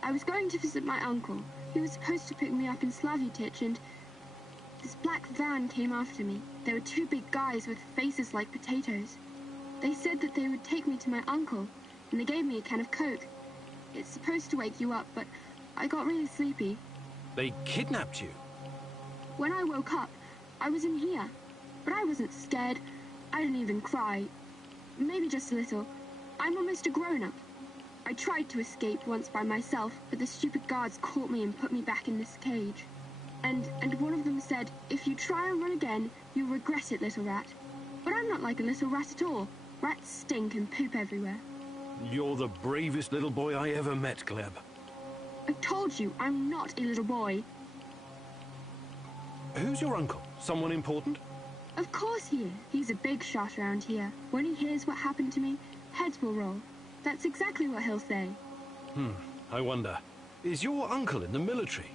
I was going to visit my uncle. He was supposed to pick me up in Slavutich, and this black van came after me. There were two big guys with faces like potatoes. They said that they would take me to my uncle, and they gave me a can of Coke. It's supposed to wake you up, but I got really sleepy. They kidnapped you? When I woke up, I was in here. But I wasn't scared. I didn't even cry. Maybe just a little. I'm almost a grown-up. I tried to escape once by myself, but the stupid guards caught me and put me back in this cage. And one of them said, if you try and run again, you'll regret it, little rat. But I'm not like a little rat at all. Rats stink and poop everywhere. You're the bravest little boy I ever met, Gleb. I told you, I'm not a little boy. Who's your uncle? Someone important? Of course he is. He's a big shot around here. When he hears what happened to me, heads will roll. That's exactly what he'll say. I wonder. Is your uncle in the military?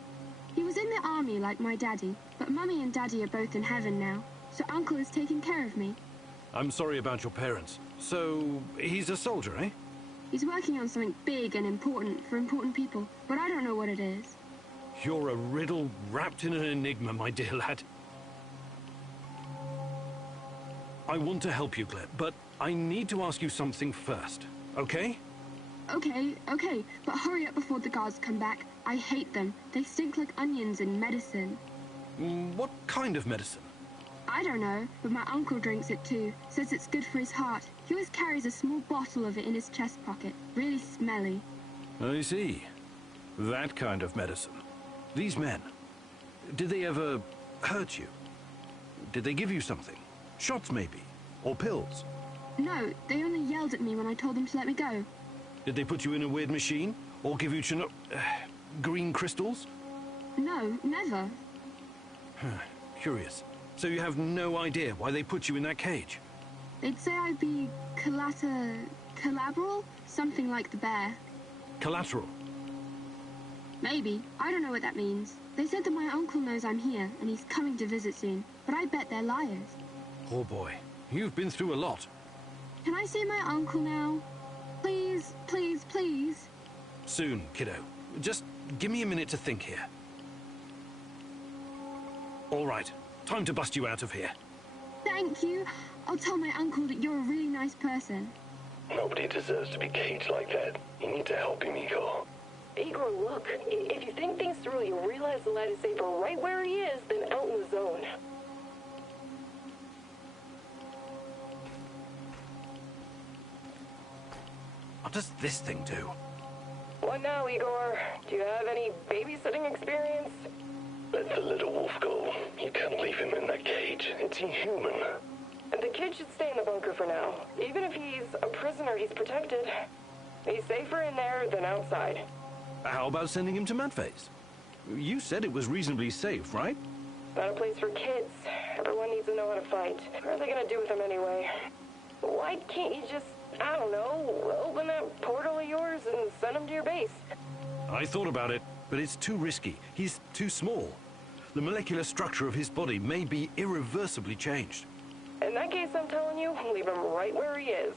He was in the army like my daddy, but Mummy and Daddy are both in heaven now, so Uncle is taking care of me. I'm sorry about your parents. So, he's a soldier, eh? He's working on something big and important for important people, but I don't know what it is. You're a riddle wrapped in an enigma, my dear lad. I want to help you, Gleb, but I need to ask you something first, okay? Okay, but hurry up before the guards come back. I hate them. They stink like onions and medicine. What kind of medicine? I don't know, but my uncle drinks it too. Says it's good for his heart. He always carries a small bottle of it in his chest pocket. Really smelly. I see. That kind of medicine. These men, did they ever hurt you? Did they give you something? Shots, maybe? Or pills? No, they only yelled at me when I told them to let me go. Did they put you in a weird machine? Or give you green crystals? No, never. Curious. So you have no idea why they put you in that cage? They'd say I'd be collateral? Something like the bear. Collateral? Maybe. I don't know what that means. They said that my uncle knows I'm here, and he's coming to visit soon. But I bet they're liars. Oh boy, you've been through a lot. Can I see my uncle now? Please, please, please. Soon, kiddo. Just give me a minute to think here. All right, time to bust you out of here. Thank you. I'll tell my uncle that you're a really nice person. Nobody deserves to be caged like that. You need to help him, Igor. Igor, look, if you think things through, you'll realize the lad is safer right where he is than out in the zone. What does this thing do? What now, Igor? Do you have any babysitting experience? Let the little wolf go. You can't leave him in that cage. It's inhuman. The kid should stay in the bunker for now. Even if he's a prisoner, he's protected. He's safer in there than outside. How about sending him to Madface? You said it was reasonably safe, right? Not a place for kids. Everyone needs to know how to fight. What are they gonna do with him anyway? Why can't you just, I don't know, open that portal of yours and send him to your base? I thought about it, but it's too risky. He's too small. The molecular structure of his body may be irreversibly changed. In that case, I'm telling you, leave him right where he is.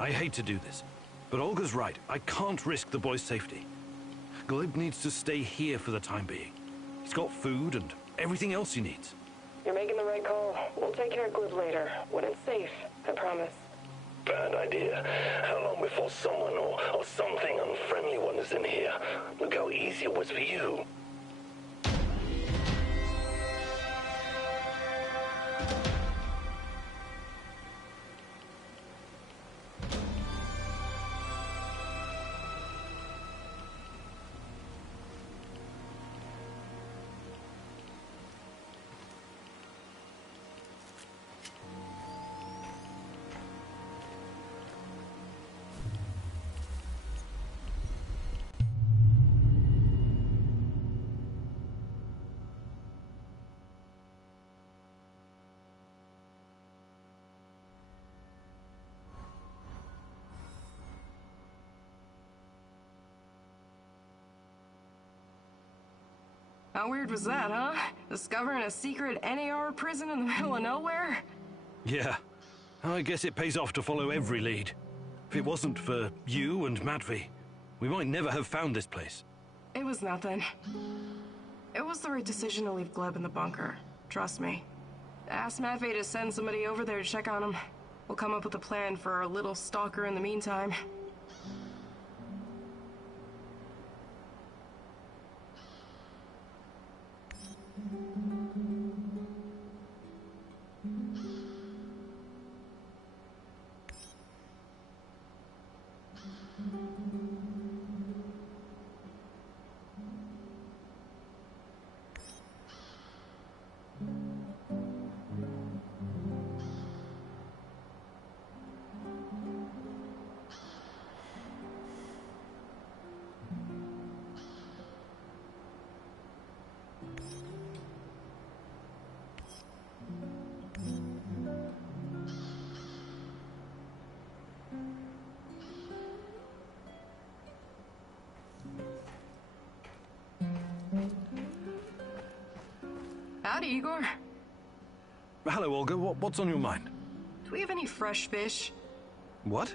I hate to do this, but Olga's right. I can't risk the boy's safety. Gleb needs to stay here for the time being. He's got food and everything else he needs. You're making the right call. We'll take care of Glib later, when it's safe, I promise. Bad idea. How long before someone or something unfriendly one is in here? Look how easy it was for you. How weird was that, huh? Discovering a secret NAR prison in the middle of nowhere? Yeah. I guess it pays off to follow every lead. If it wasn't for you and Matvey, we might never have found this place. It was nothing. It was the right decision to leave Gleb in the bunker. Trust me. Ask Matvey to send somebody over there to check on him. We'll come up with a plan for our little stalker in the meantime. Howdy, Igor. Hello, Olga. What's on your mind? Do we have any fresh fish? What?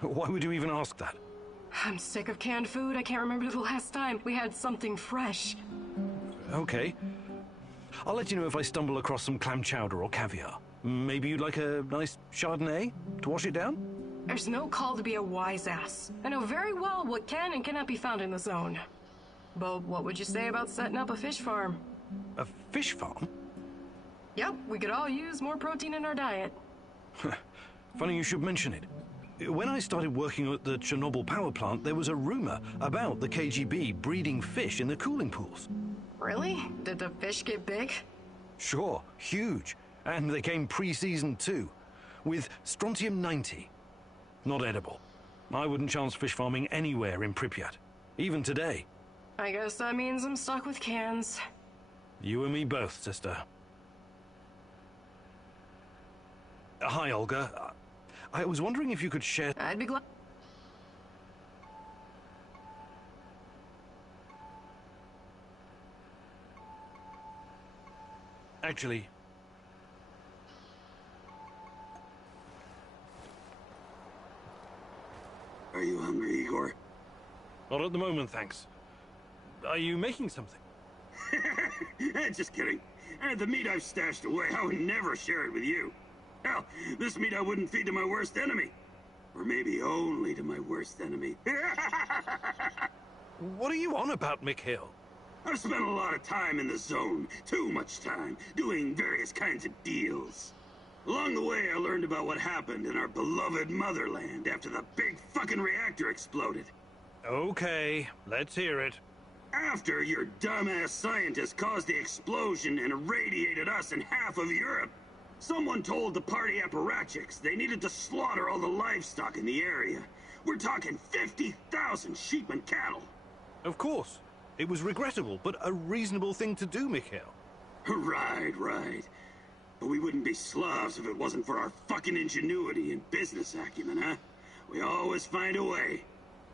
Why would you even ask that? I'm sick of canned food. I can't remember the last time we had something fresh. Okay. I'll let you know if I stumble across some clam chowder or caviar. Maybe you'd like a nice Chardonnay to wash it down? There's no call to be a wise ass. I know very well what can and cannot be found in the zone. But what would you say about setting up a fish farm? A fish farm? Yep, we could all use more protein in our diet. Funny you should mention it. When I started working at the Chernobyl power plant, there was a rumor about the KGB breeding fish in the cooling pools. Really? Did the fish get big? Sure, huge. And they came pre-seasoned too, with strontium-90. Not edible. I wouldn't chance fish farming anywhere in Pripyat, even today. I guess that means I'm stuck with cans. You and me both, sister. Hi, Olga. I was wondering if you could share... I'd be glad... Actually... Are you hungry, Igor? Not at the moment, thanks. Are you making something? Just kidding. The meat I've stashed away, I would never share it with you. Hell, this meat I wouldn't feed to my worst enemy. Or maybe only to my worst enemy. What are you on about, Mikhail? I've spent a lot of time in the zone. Too much time, doing various kinds of deals. Along the way, I learned about what happened in our beloved motherland after the big fucking reactor exploded. Okay, let's hear it. After your dumbass scientists caused the explosion and irradiated us and half of Europe, someone told the party apparatchiks they needed to slaughter all the livestock in the area. We're talking 50,000 sheep and cattle. Of course. It was regrettable, but a reasonable thing to do, Mikhail. Right. But we wouldn't be Slavs if it wasn't for our fucking ingenuity and business acumen, huh? We always find a way.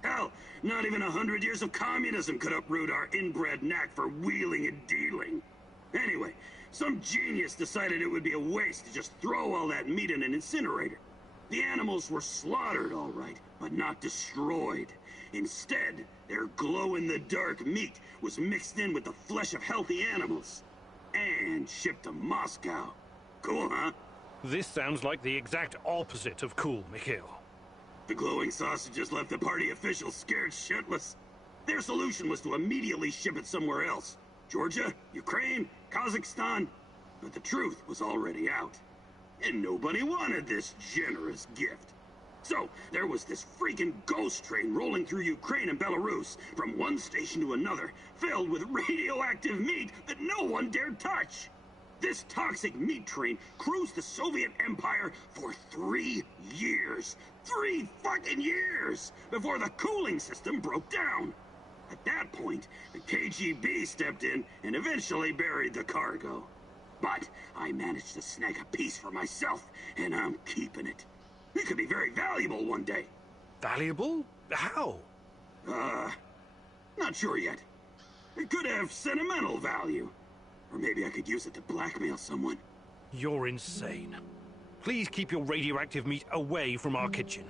Hell, not even 100 years of communism could uproot our inbred knack for wheeling and dealing. Anyway, some genius decided it would be a waste to just throw all that meat in an incinerator. The animals were slaughtered, all right, but not destroyed. Instead, their glow-in-the-dark meat was mixed in with the flesh of healthy animals and shipped to Moscow. Cool, huh? This sounds like the exact opposite of cool, Mikhail. The glowing sausages left the party officials scared shitless. Their solution was to immediately ship it somewhere else. Georgia, Ukraine, Kazakhstan. But the truth was already out. And nobody wanted this generous gift. So, there was this freaking ghost train rolling through Ukraine and Belarus, from one station to another, filled with radioactive meat that no one dared touch. This toxic meat train cruised the Soviet Empire for 3 years. 3 fucking years! Before the cooling system broke down. At that point, the KGB stepped in and eventually buried the cargo. But I managed to snag a piece for myself, and I'm keeping it. It could be very valuable one day. Valuable? How? Not sure yet. It could have sentimental value. Or maybe I could use it to blackmail someone. You're insane. Please keep your radioactive meat away from our kitchen.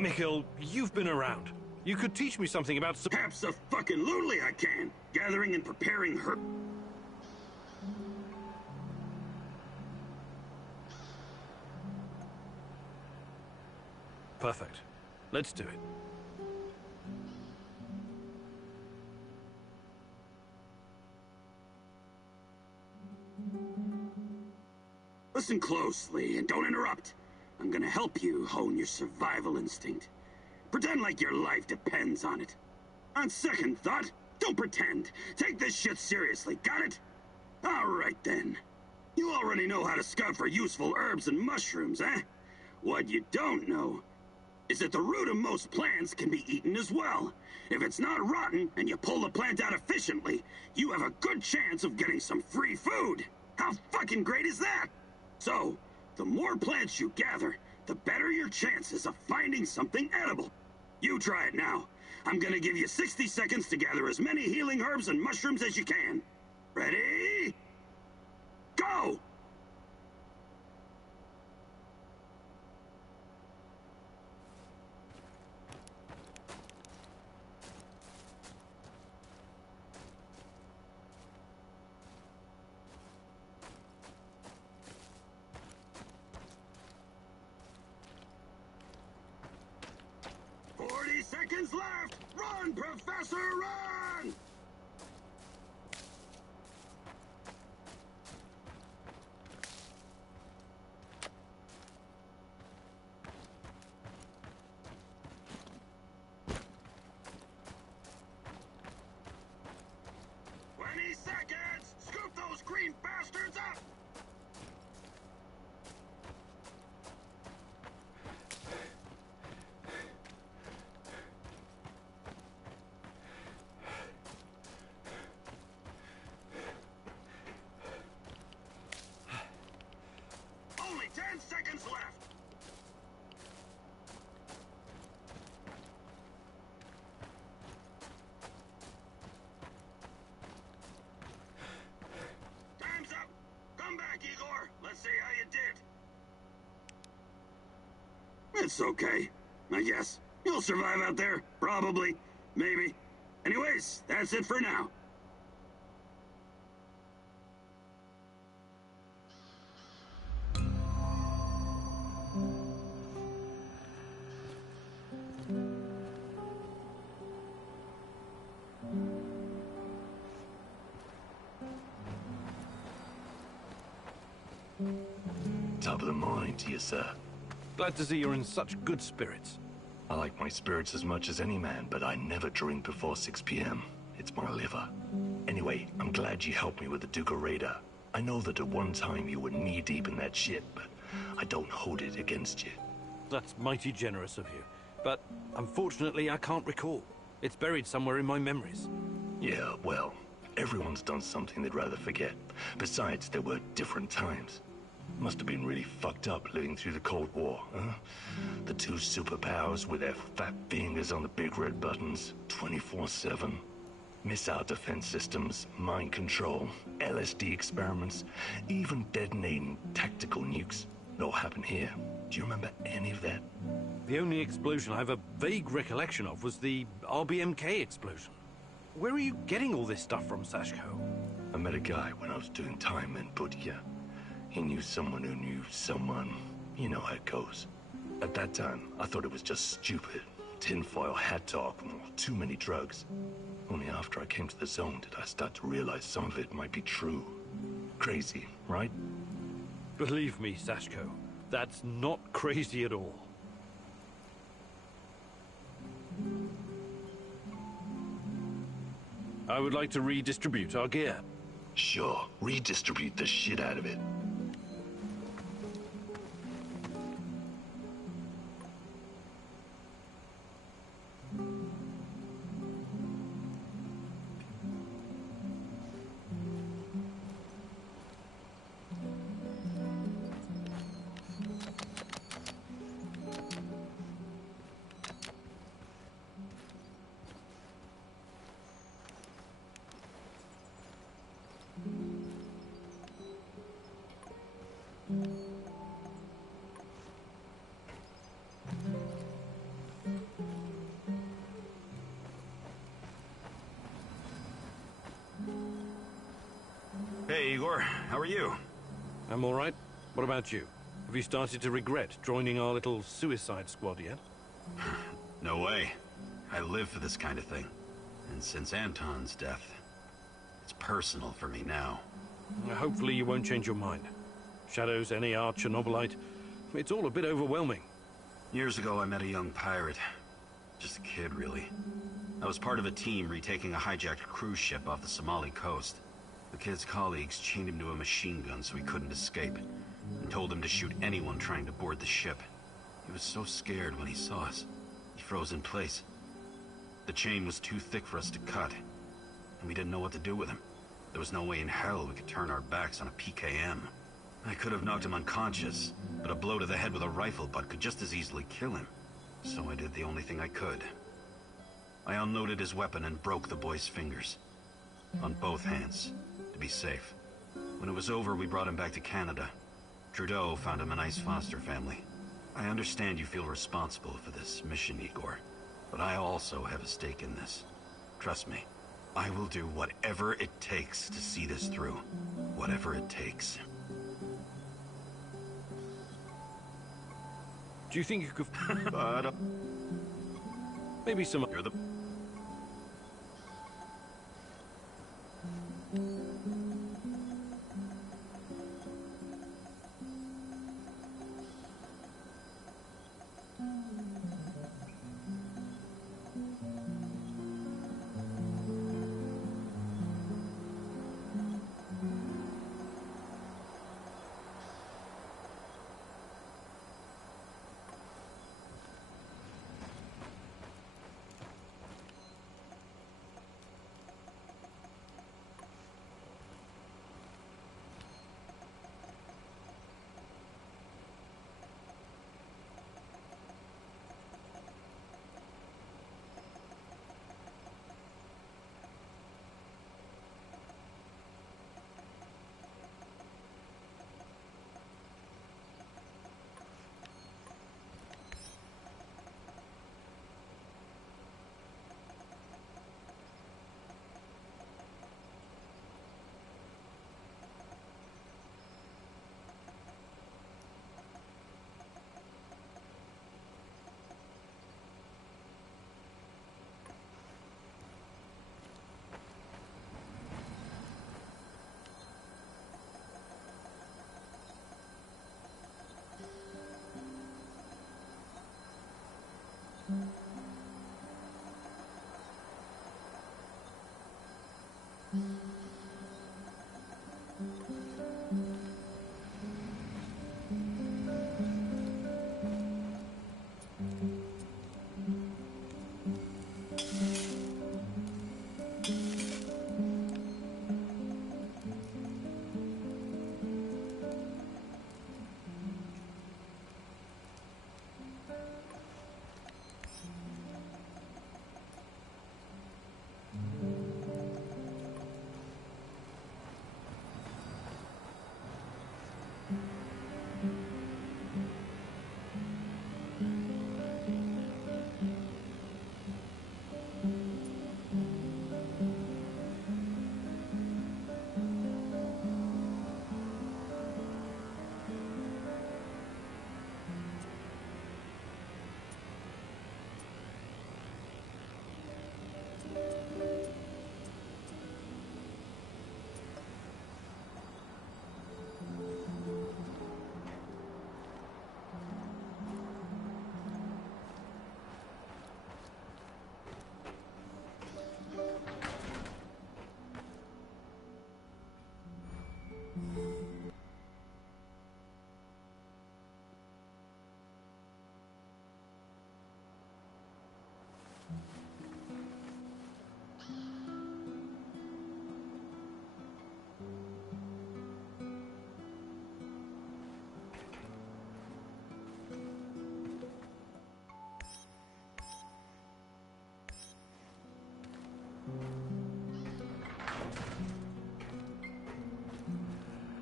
Mikhail, you've been around. You could teach me something about... Abso-fucking-lutely I can. Gathering and preparing Perfect. Let's do it. Listen closely and don't interrupt. I'm gonna help you hone your survival instinct. Pretend like your life depends on it. On second thought, don't pretend. Take this shit seriously, got it? All right then. You already know how to scout for useful herbs and mushrooms, eh? What you don't know is that the root of most plants can be eaten as well. If it's not rotten and you pull the plant out efficiently, you have a good chance of getting some free food. How fucking great is that? So, the more plants you gather, the better your chances of finding something edible. You try it now. I'm gonna give you 60 seconds to gather as many healing herbs and mushrooms as you can. Ready? Go! Seconds left! Run, Professor, run! Seconds! Scoop those green bastards up! Only 10 seconds left! Time's up! Come back, Igor! Let's see how you did! It's okay, I guess. You'll survive out there. Probably. Maybe. Anyways, that's it for now. Top of the morning to you, sir. Glad to see you're in such good spirits. I like my spirits as much as any man, but I never drink before 6 p.m. It's my liver. Anyway, I'm glad you helped me with the Duca Raider. I know that at one time you were knee-deep in that shit, but I don't hold it against you. That's mighty generous of you. But unfortunately, I can't recall. It's buried somewhere in my memories. Yeah, well, everyone's done something they'd rather forget. Besides, there were different times. Must have been really fucked up living through the Cold War, huh? The two superpowers with their fat fingers on the big red buttons, 24/7. Missile defense systems, mind control, LSD experiments, even detonating tactical nukes. It all happened here. Do you remember any of that? The only explosion I have a vague recollection of was the RBMK explosion. Where are you getting all this stuff from, Sashko? I met a guy when I was doing time in Budya. He knew someone who knew someone. You know how it goes. At that time, I thought it was just stupid. Tinfoil hat talk, too many drugs. Only after I came to the zone did I start to realize some of it might be true. Crazy, right? Believe me, Sashko, that's not crazy at all. I would like to redistribute our gear. Sure, redistribute the shit out of it. Hey, Igor. How are you? I'm all right. What about you? Have you started to regret joining our little suicide squad yet? No way. I live for this kind of thing. And since Anton's death, it's personal for me now. Hopefully you won't change your mind. Shadows, NAR, Chernobylite, it's all a bit overwhelming. Years ago I met a young pirate. Just a kid, really. I was part of a team retaking a hijacked cruise ship off the Somali coast. The kid's colleagues chained him to a machine gun so he couldn't escape, and told him to shoot anyone trying to board the ship. He was so scared when he saw us. He froze in place. The chain was too thick for us to cut, and we didn't know what to do with him. There was no way in hell we could turn our backs on a PKM. I could have knocked him unconscious, but a blow to the head with a rifle butt could just as easily kill him. So I did the only thing I could. I unloaded his weapon and broke the boy's fingers. On both hands, to be safe. When it was over, we brought him back to Canada. Trudeau found him a nice foster family. I understand you feel responsible for this mission, Igor, but I also have a stake in this. Trust me, I will do whatever it takes to see this through. Whatever it takes. Do you think you could... Maybe some... You're the...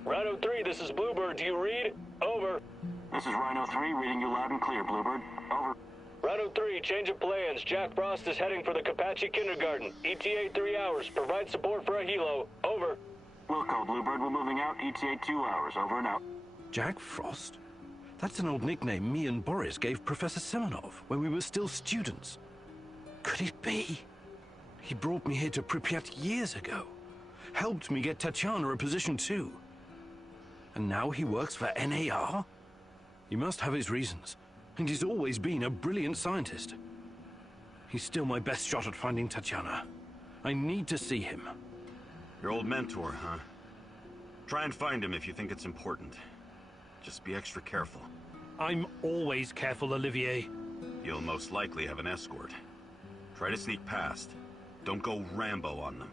Rhino 3, this is Bluebird. Do you read? Over. This is Rhino 3, reading you loud and clear, Bluebird. Over. Rhino 3, change of plans. Jack Frost is heading for the Kapachi Kindergarten. ETA 3 hours. Provide support for a helo. Over. Wilco, Bluebird, we're moving out. ETA 2 hours. Over and out. Jack Frost? That's an old nickname me and Boris gave Professor Semenov when we were still students. Could it be? He brought me here to Pripyat years ago. Helped me get Tatiana a position too. And now he works for NAR? He must have his reasons. And he's always been a brilliant scientist. He's still my best shot at finding Tatiana. I need to see him. Your old mentor, huh? Try and find him if you think it's important. Just be extra careful. I'm always careful, Olivier. You'll most likely have an escort. Try to sneak past. Don't go Rambo on them.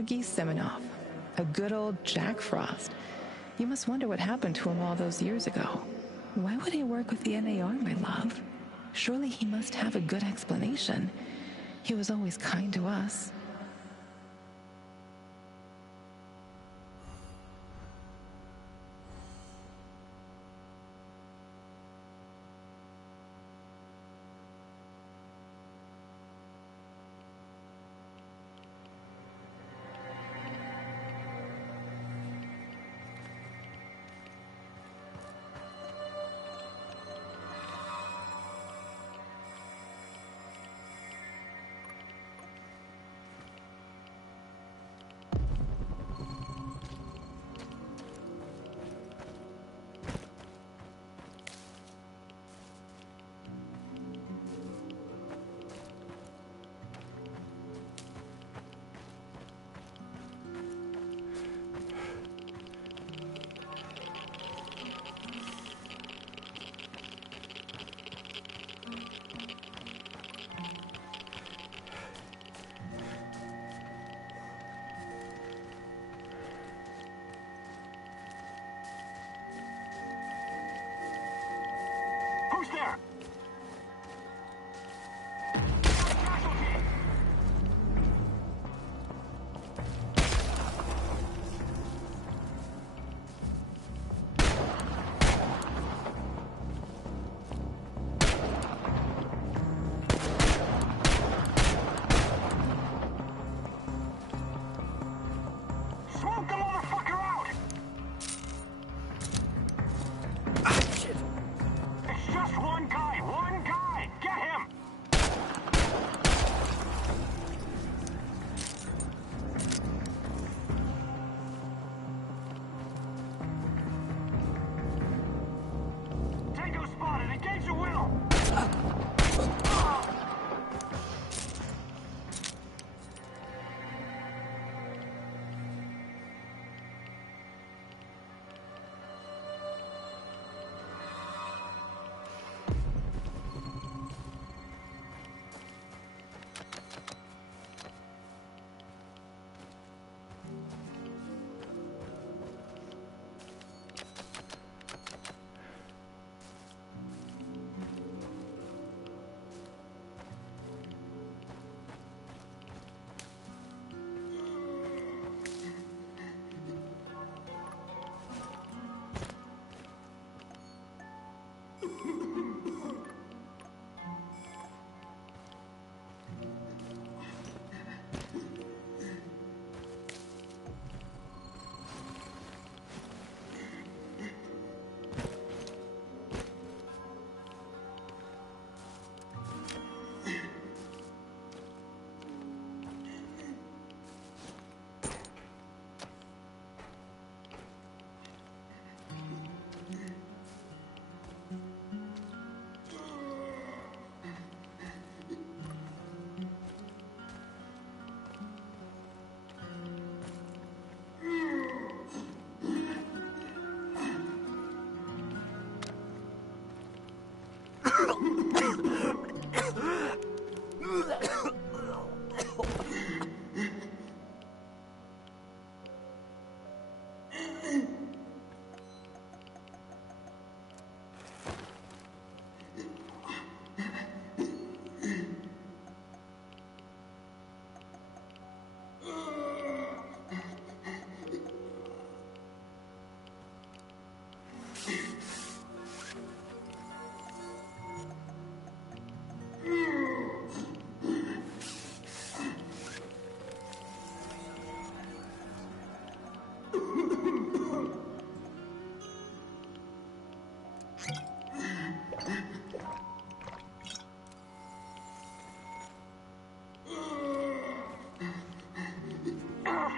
Georgy Semenov, a good old Jack Frost. You must wonder what happened to him all those years ago. Why would he work with the NAR, my love? Surely he must have a good explanation. He was always kind to us. Who's there? Smoke the motherfucker out! Ah, shit! It's just one guy.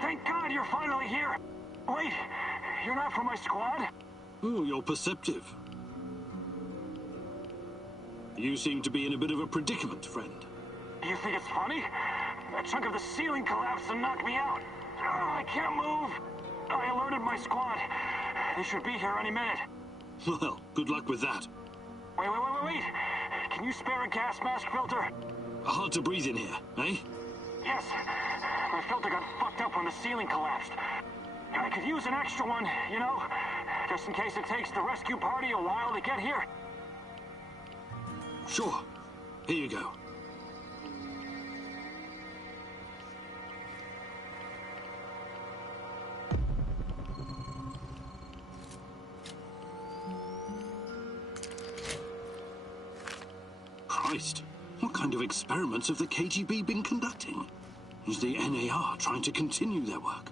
Thank God you're finally here. Wait, you're not from my squad? Oh, you're perceptive. You seem to be in a bit of a predicament, friend. You think it's funny? A chunk of the ceiling collapsed and knocked me out. I can't move. I alerted my squad. They should be here any minute. Well, good luck with that. Wait. Can you spare a gas mask filter? Hard to breathe in here, eh? Yes. My filter got fucked up when the ceiling collapsed. I could use an extra one, you know? Just in case it takes the rescue party a while to get here. Sure. Here you go. Christ, what kind of experiments have the KGB been conducting? Is the NAR trying to continue their work?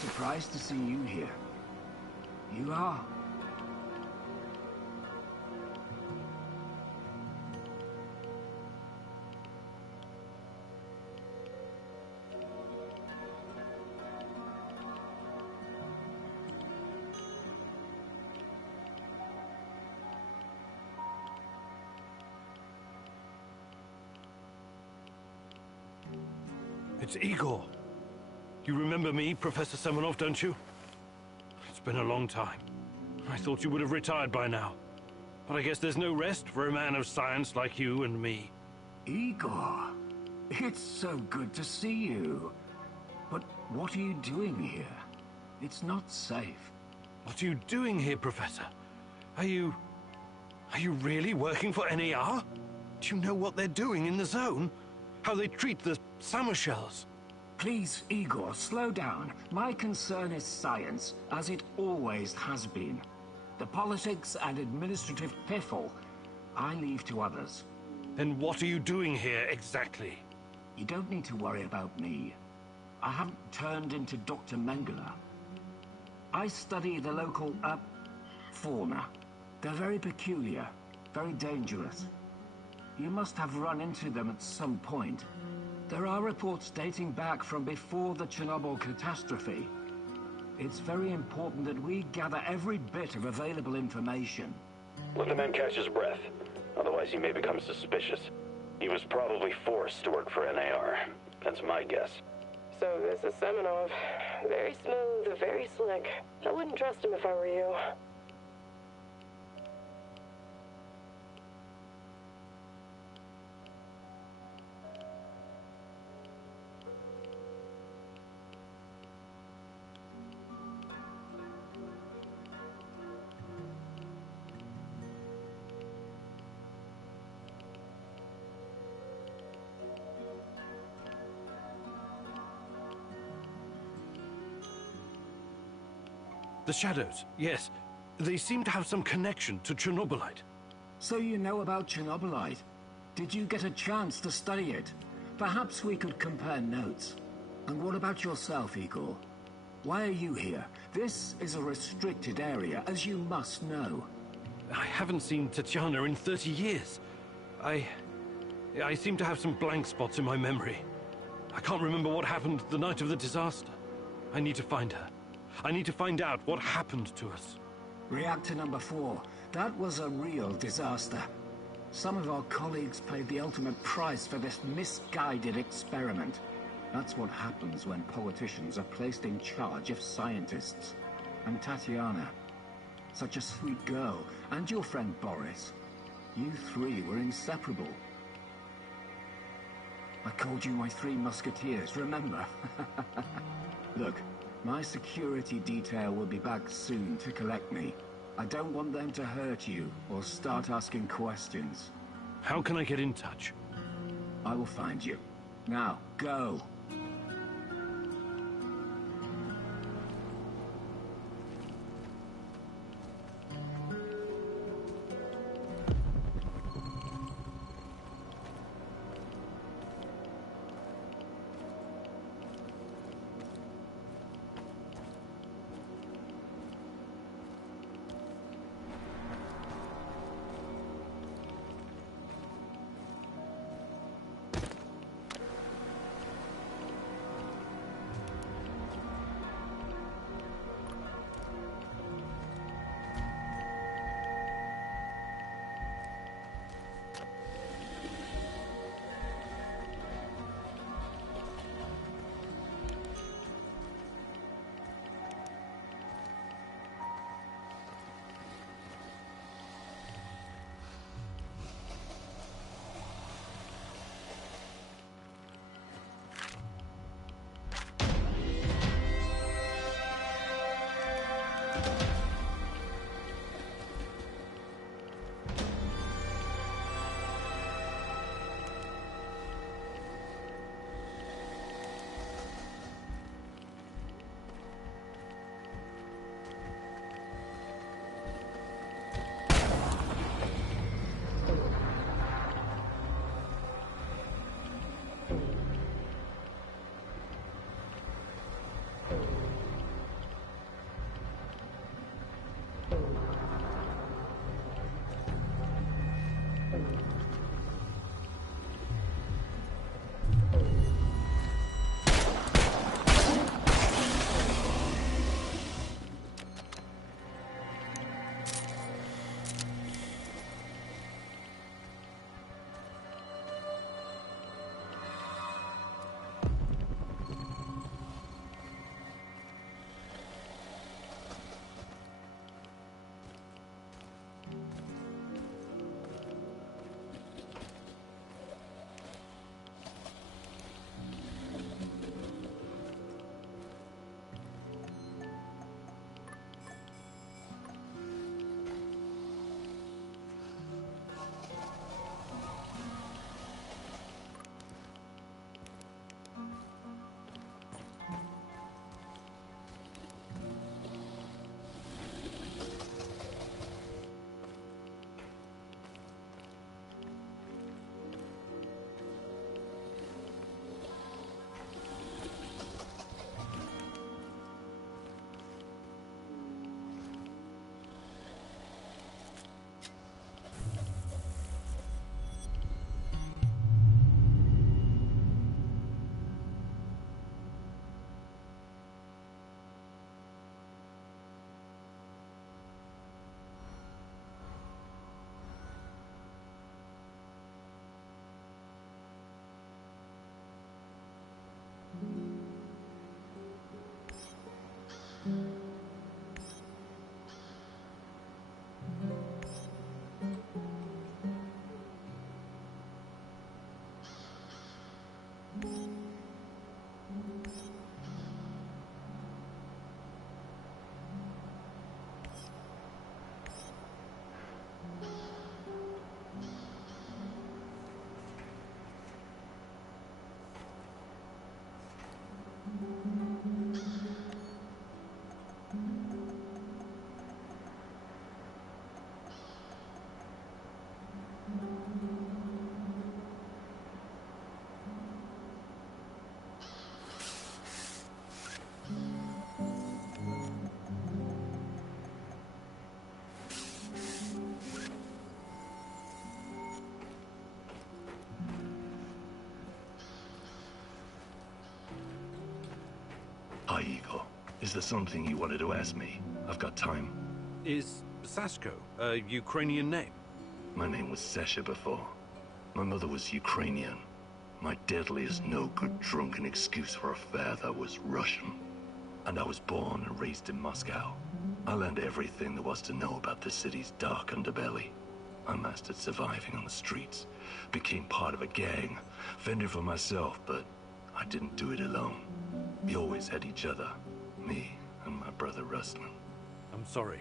surprised to see you here. You are. It's Igor. You remember me, Professor Semenov, don't you? It's been a long time. I thought you would have retired by now. But I guess there's no rest for a man of science like you and me. Igor, it's so good to see you. But what are you doing here? It's not safe. What are you doing here, Professor? Are you really working for NAR? Do you know what they're doing in the zone? How they treat the Samoshels? Please, Igor, slow down. My concern is science, as it always has been. The politics and administrative piffle, I leave to others. Then what are you doing here, exactly? You don't need to worry about me. I haven't turned into Dr. Mengele. I study the local, fauna. They're very peculiar, very dangerous. You must have run into them at some point. There are reports dating back from before the Chernobyl catastrophe. It's very important that we gather every bit of available information. Let the man catch his breath. Otherwise he may become suspicious. He was probably forced to work for NAR. That's my guess. So this is Semenov. Very smooth, very slick. I wouldn't trust him if I were you. The shadows, yes. They seem to have some connection to Chernobylite. So you know about Chernobylite? Did you get a chance to study it? Perhaps we could compare notes. And what about yourself, Igor? Why are you here? This is a restricted area, as you must know. I haven't seen Tatiana in 30 years. I seem to have some blank spots in my memory. I can't remember what happened the night of the disaster. I need to find her. I need to find out what happened to us. Reactor number 4. That was a real disaster. Some of our colleagues paid the ultimate price for this misguided experiment. That's what happens when politicians are placed in charge of scientists. And Tatiana, such a sweet girl, and your friend Boris. You three were inseparable. I called you my 3 musketeers, remember? Look, my security detail will be back soon to collect me. I don't want them to hurt you or start asking questions. How can I get in touch? I will find you. Now, go. Is there something you wanted to ask me? I've got time. Is Sasko a Ukrainian name? My name was Sasha before. My mother was Ukrainian. My deadliest no-good drunken excuse for a father was Russian. And I was born and raised in Moscow. I learned everything there was to know about the city's dark underbelly. I mastered surviving on the streets, became part of a gang, fended for myself, but I didn't do it alone. We always had each other, me and my brother Ruslan. I'm sorry.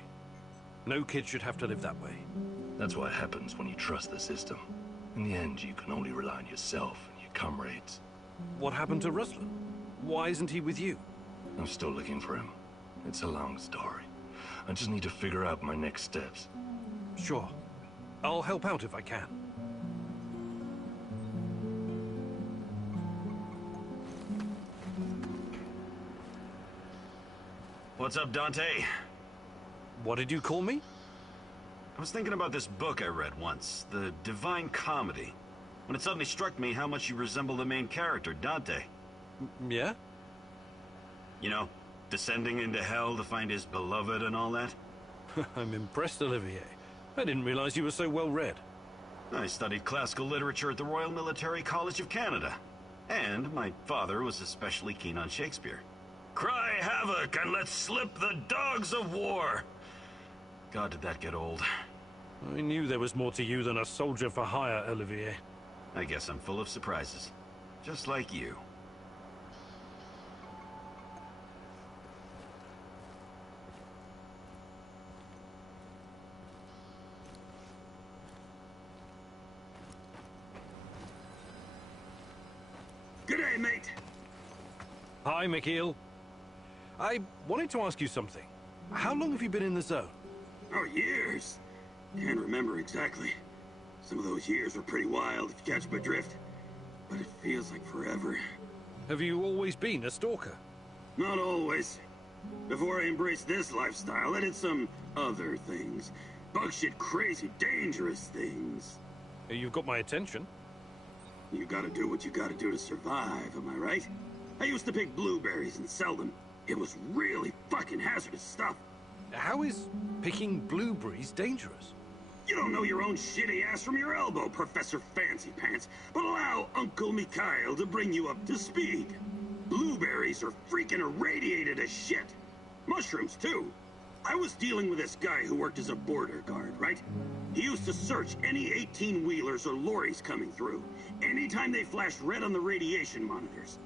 No kid should have to live that way. That's what happens when you trust the system. In the end, you can only rely on yourself and your comrades. What happened to Ruslan? Why isn't he with you? I'm still looking for him. It's a long story. I just need to figure out my next steps. Sure. I'll help out if I can. What's up, Dante? What did you call me? I was thinking about this book I read once, The Divine Comedy, when it suddenly struck me how much you resemble the main character, Dante. Yeah? You know, descending into hell to find his beloved and all that? I'm impressed, Olivier. I didn't realize you were so well read. I studied classical literature at the Royal Military College of Canada. And my father was especially keen on Shakespeare. Cry havoc and let slip the dogs of war! God, did that get old. I knew there was more to you than a soldier for hire, Olivier. I guess I'm full of surprises. Just like you. G'day, mate. Hi, Mikhail. I wanted to ask you something. How long have you been in the zone? Oh, years. Can't remember exactly. Some of those years were pretty wild, if you catch my drift. But it feels like forever. Have you always been a stalker? Not always. Before I embraced this lifestyle, I did some other things. Bug shit crazy, dangerous things. You've got my attention. You gotta do what you gotta do to survive, am I right? I used to pick blueberries and sell them. It was really fucking hazardous stuff. How is picking blueberries dangerous? You don't know your own shitty ass from your elbow, Professor Fancy Pants, but allow Uncle Mikhail to bring you up to speed. Blueberries are freaking irradiated as shit. Mushrooms, too. I was dealing with this guy who worked as a border guard, right? He used to search any 18-wheelers or lorries coming through, anytime they flashed red on the radiation monitors.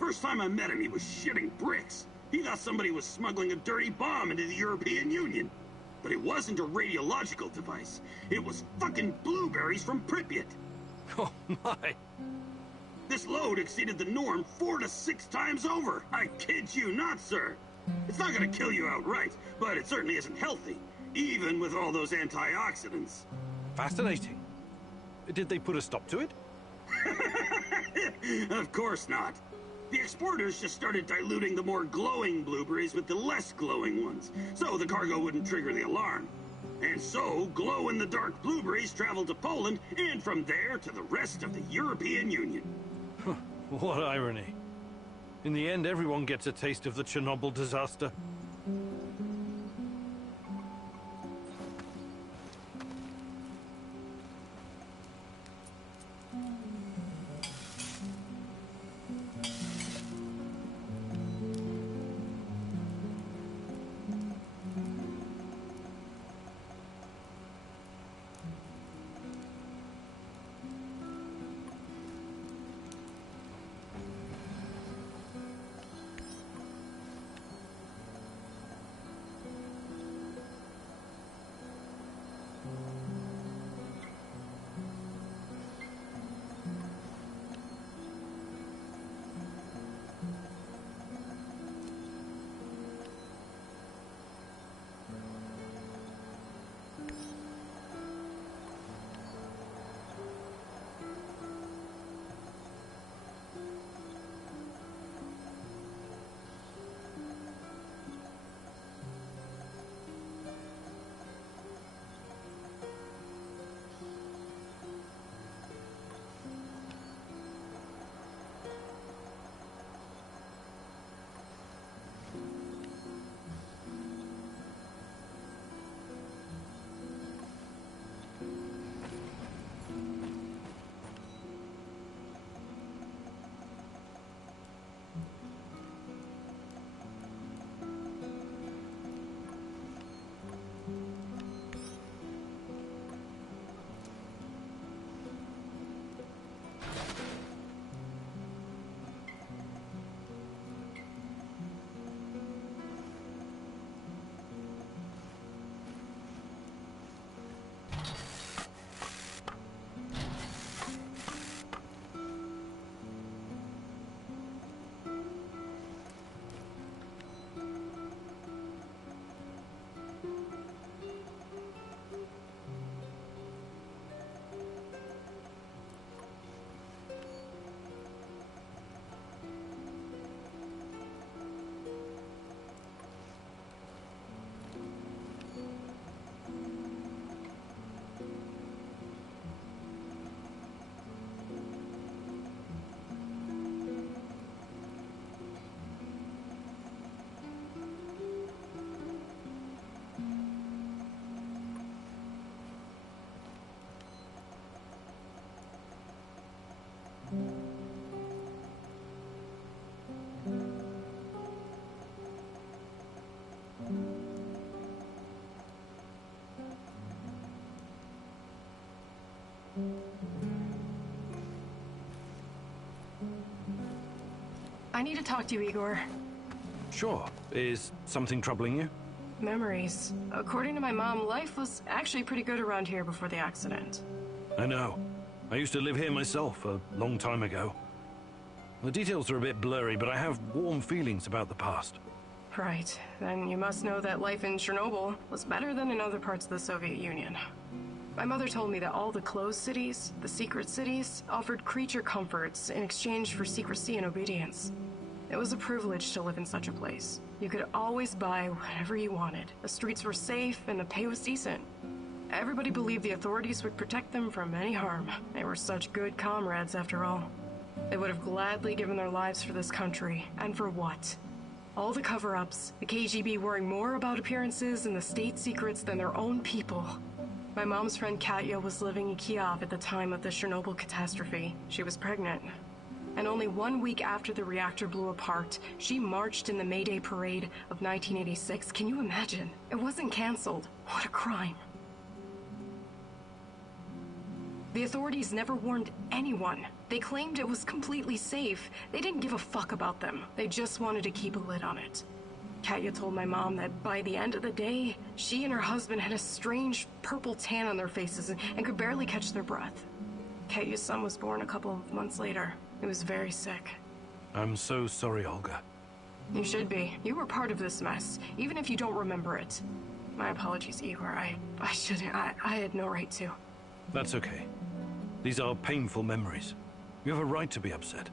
First time I met him, he was shitting bricks. He thought somebody was smuggling a dirty bomb into the European Union. But it wasn't a radiological device. It was fucking blueberries from Pripyat. Oh, my. This load exceeded the norm 4 to 6 times over. I kid you not, sir. It's not gonna kill you outright, but it certainly isn't healthy, even with all those antioxidants. Fascinating. Did they put a stop to it? Of course not. The exporters just started diluting the more glowing blueberries with the less glowing ones, so the cargo wouldn't trigger the alarm. And so, glow-in-the-dark blueberries traveled to Poland, and from there to the rest of the European Union. What irony. In the end, everyone gets a taste of the Chernobyl disaster. I need to talk to you, Igor. Sure. Is something troubling you? Memories. According to my mom, life was actually pretty good around here before the accident. I know. I used to live here myself a long time ago. The details are a bit blurry, but I have warm feelings about the past. Right. Then you must know that life in Chernobyl was better than in other parts of the Soviet Union. My mother told me that all the closed cities, the secret cities, offered creature comforts in exchange for secrecy and obedience. It was a privilege to live in such a place. You could always buy whatever you wanted. The streets were safe and the pay was decent. Everybody believed the authorities would protect them from any harm. They were such good comrades after all. They would have gladly given their lives for this country. And for what? All the cover-ups, the KGB worrying more about appearances and the state secrets than their own people. My mom's friend Katya was living in Kiev at the time of the Chernobyl catastrophe. She was pregnant. And only 1 week after the reactor blew apart, she marched in the May Day parade of 1986. Can you imagine? It wasn't canceled. What a crime. The authorities never warned anyone. They claimed it was completely safe. They didn't give a fuck about them. They just wanted to keep a lid on it. Katya told my mom that by the end of the day, she and her husband had a strange purple tan on their faces and could barely catch their breath. Katya's son was born a couple of months later. He was very sick. I'm so sorry, Olga. You should be. You were part of this mess, even if you don't remember it. My apologies, Igor. I shouldn't. I had no right to. That's okay. These are painful memories. You have a right to be upset.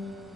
Bye.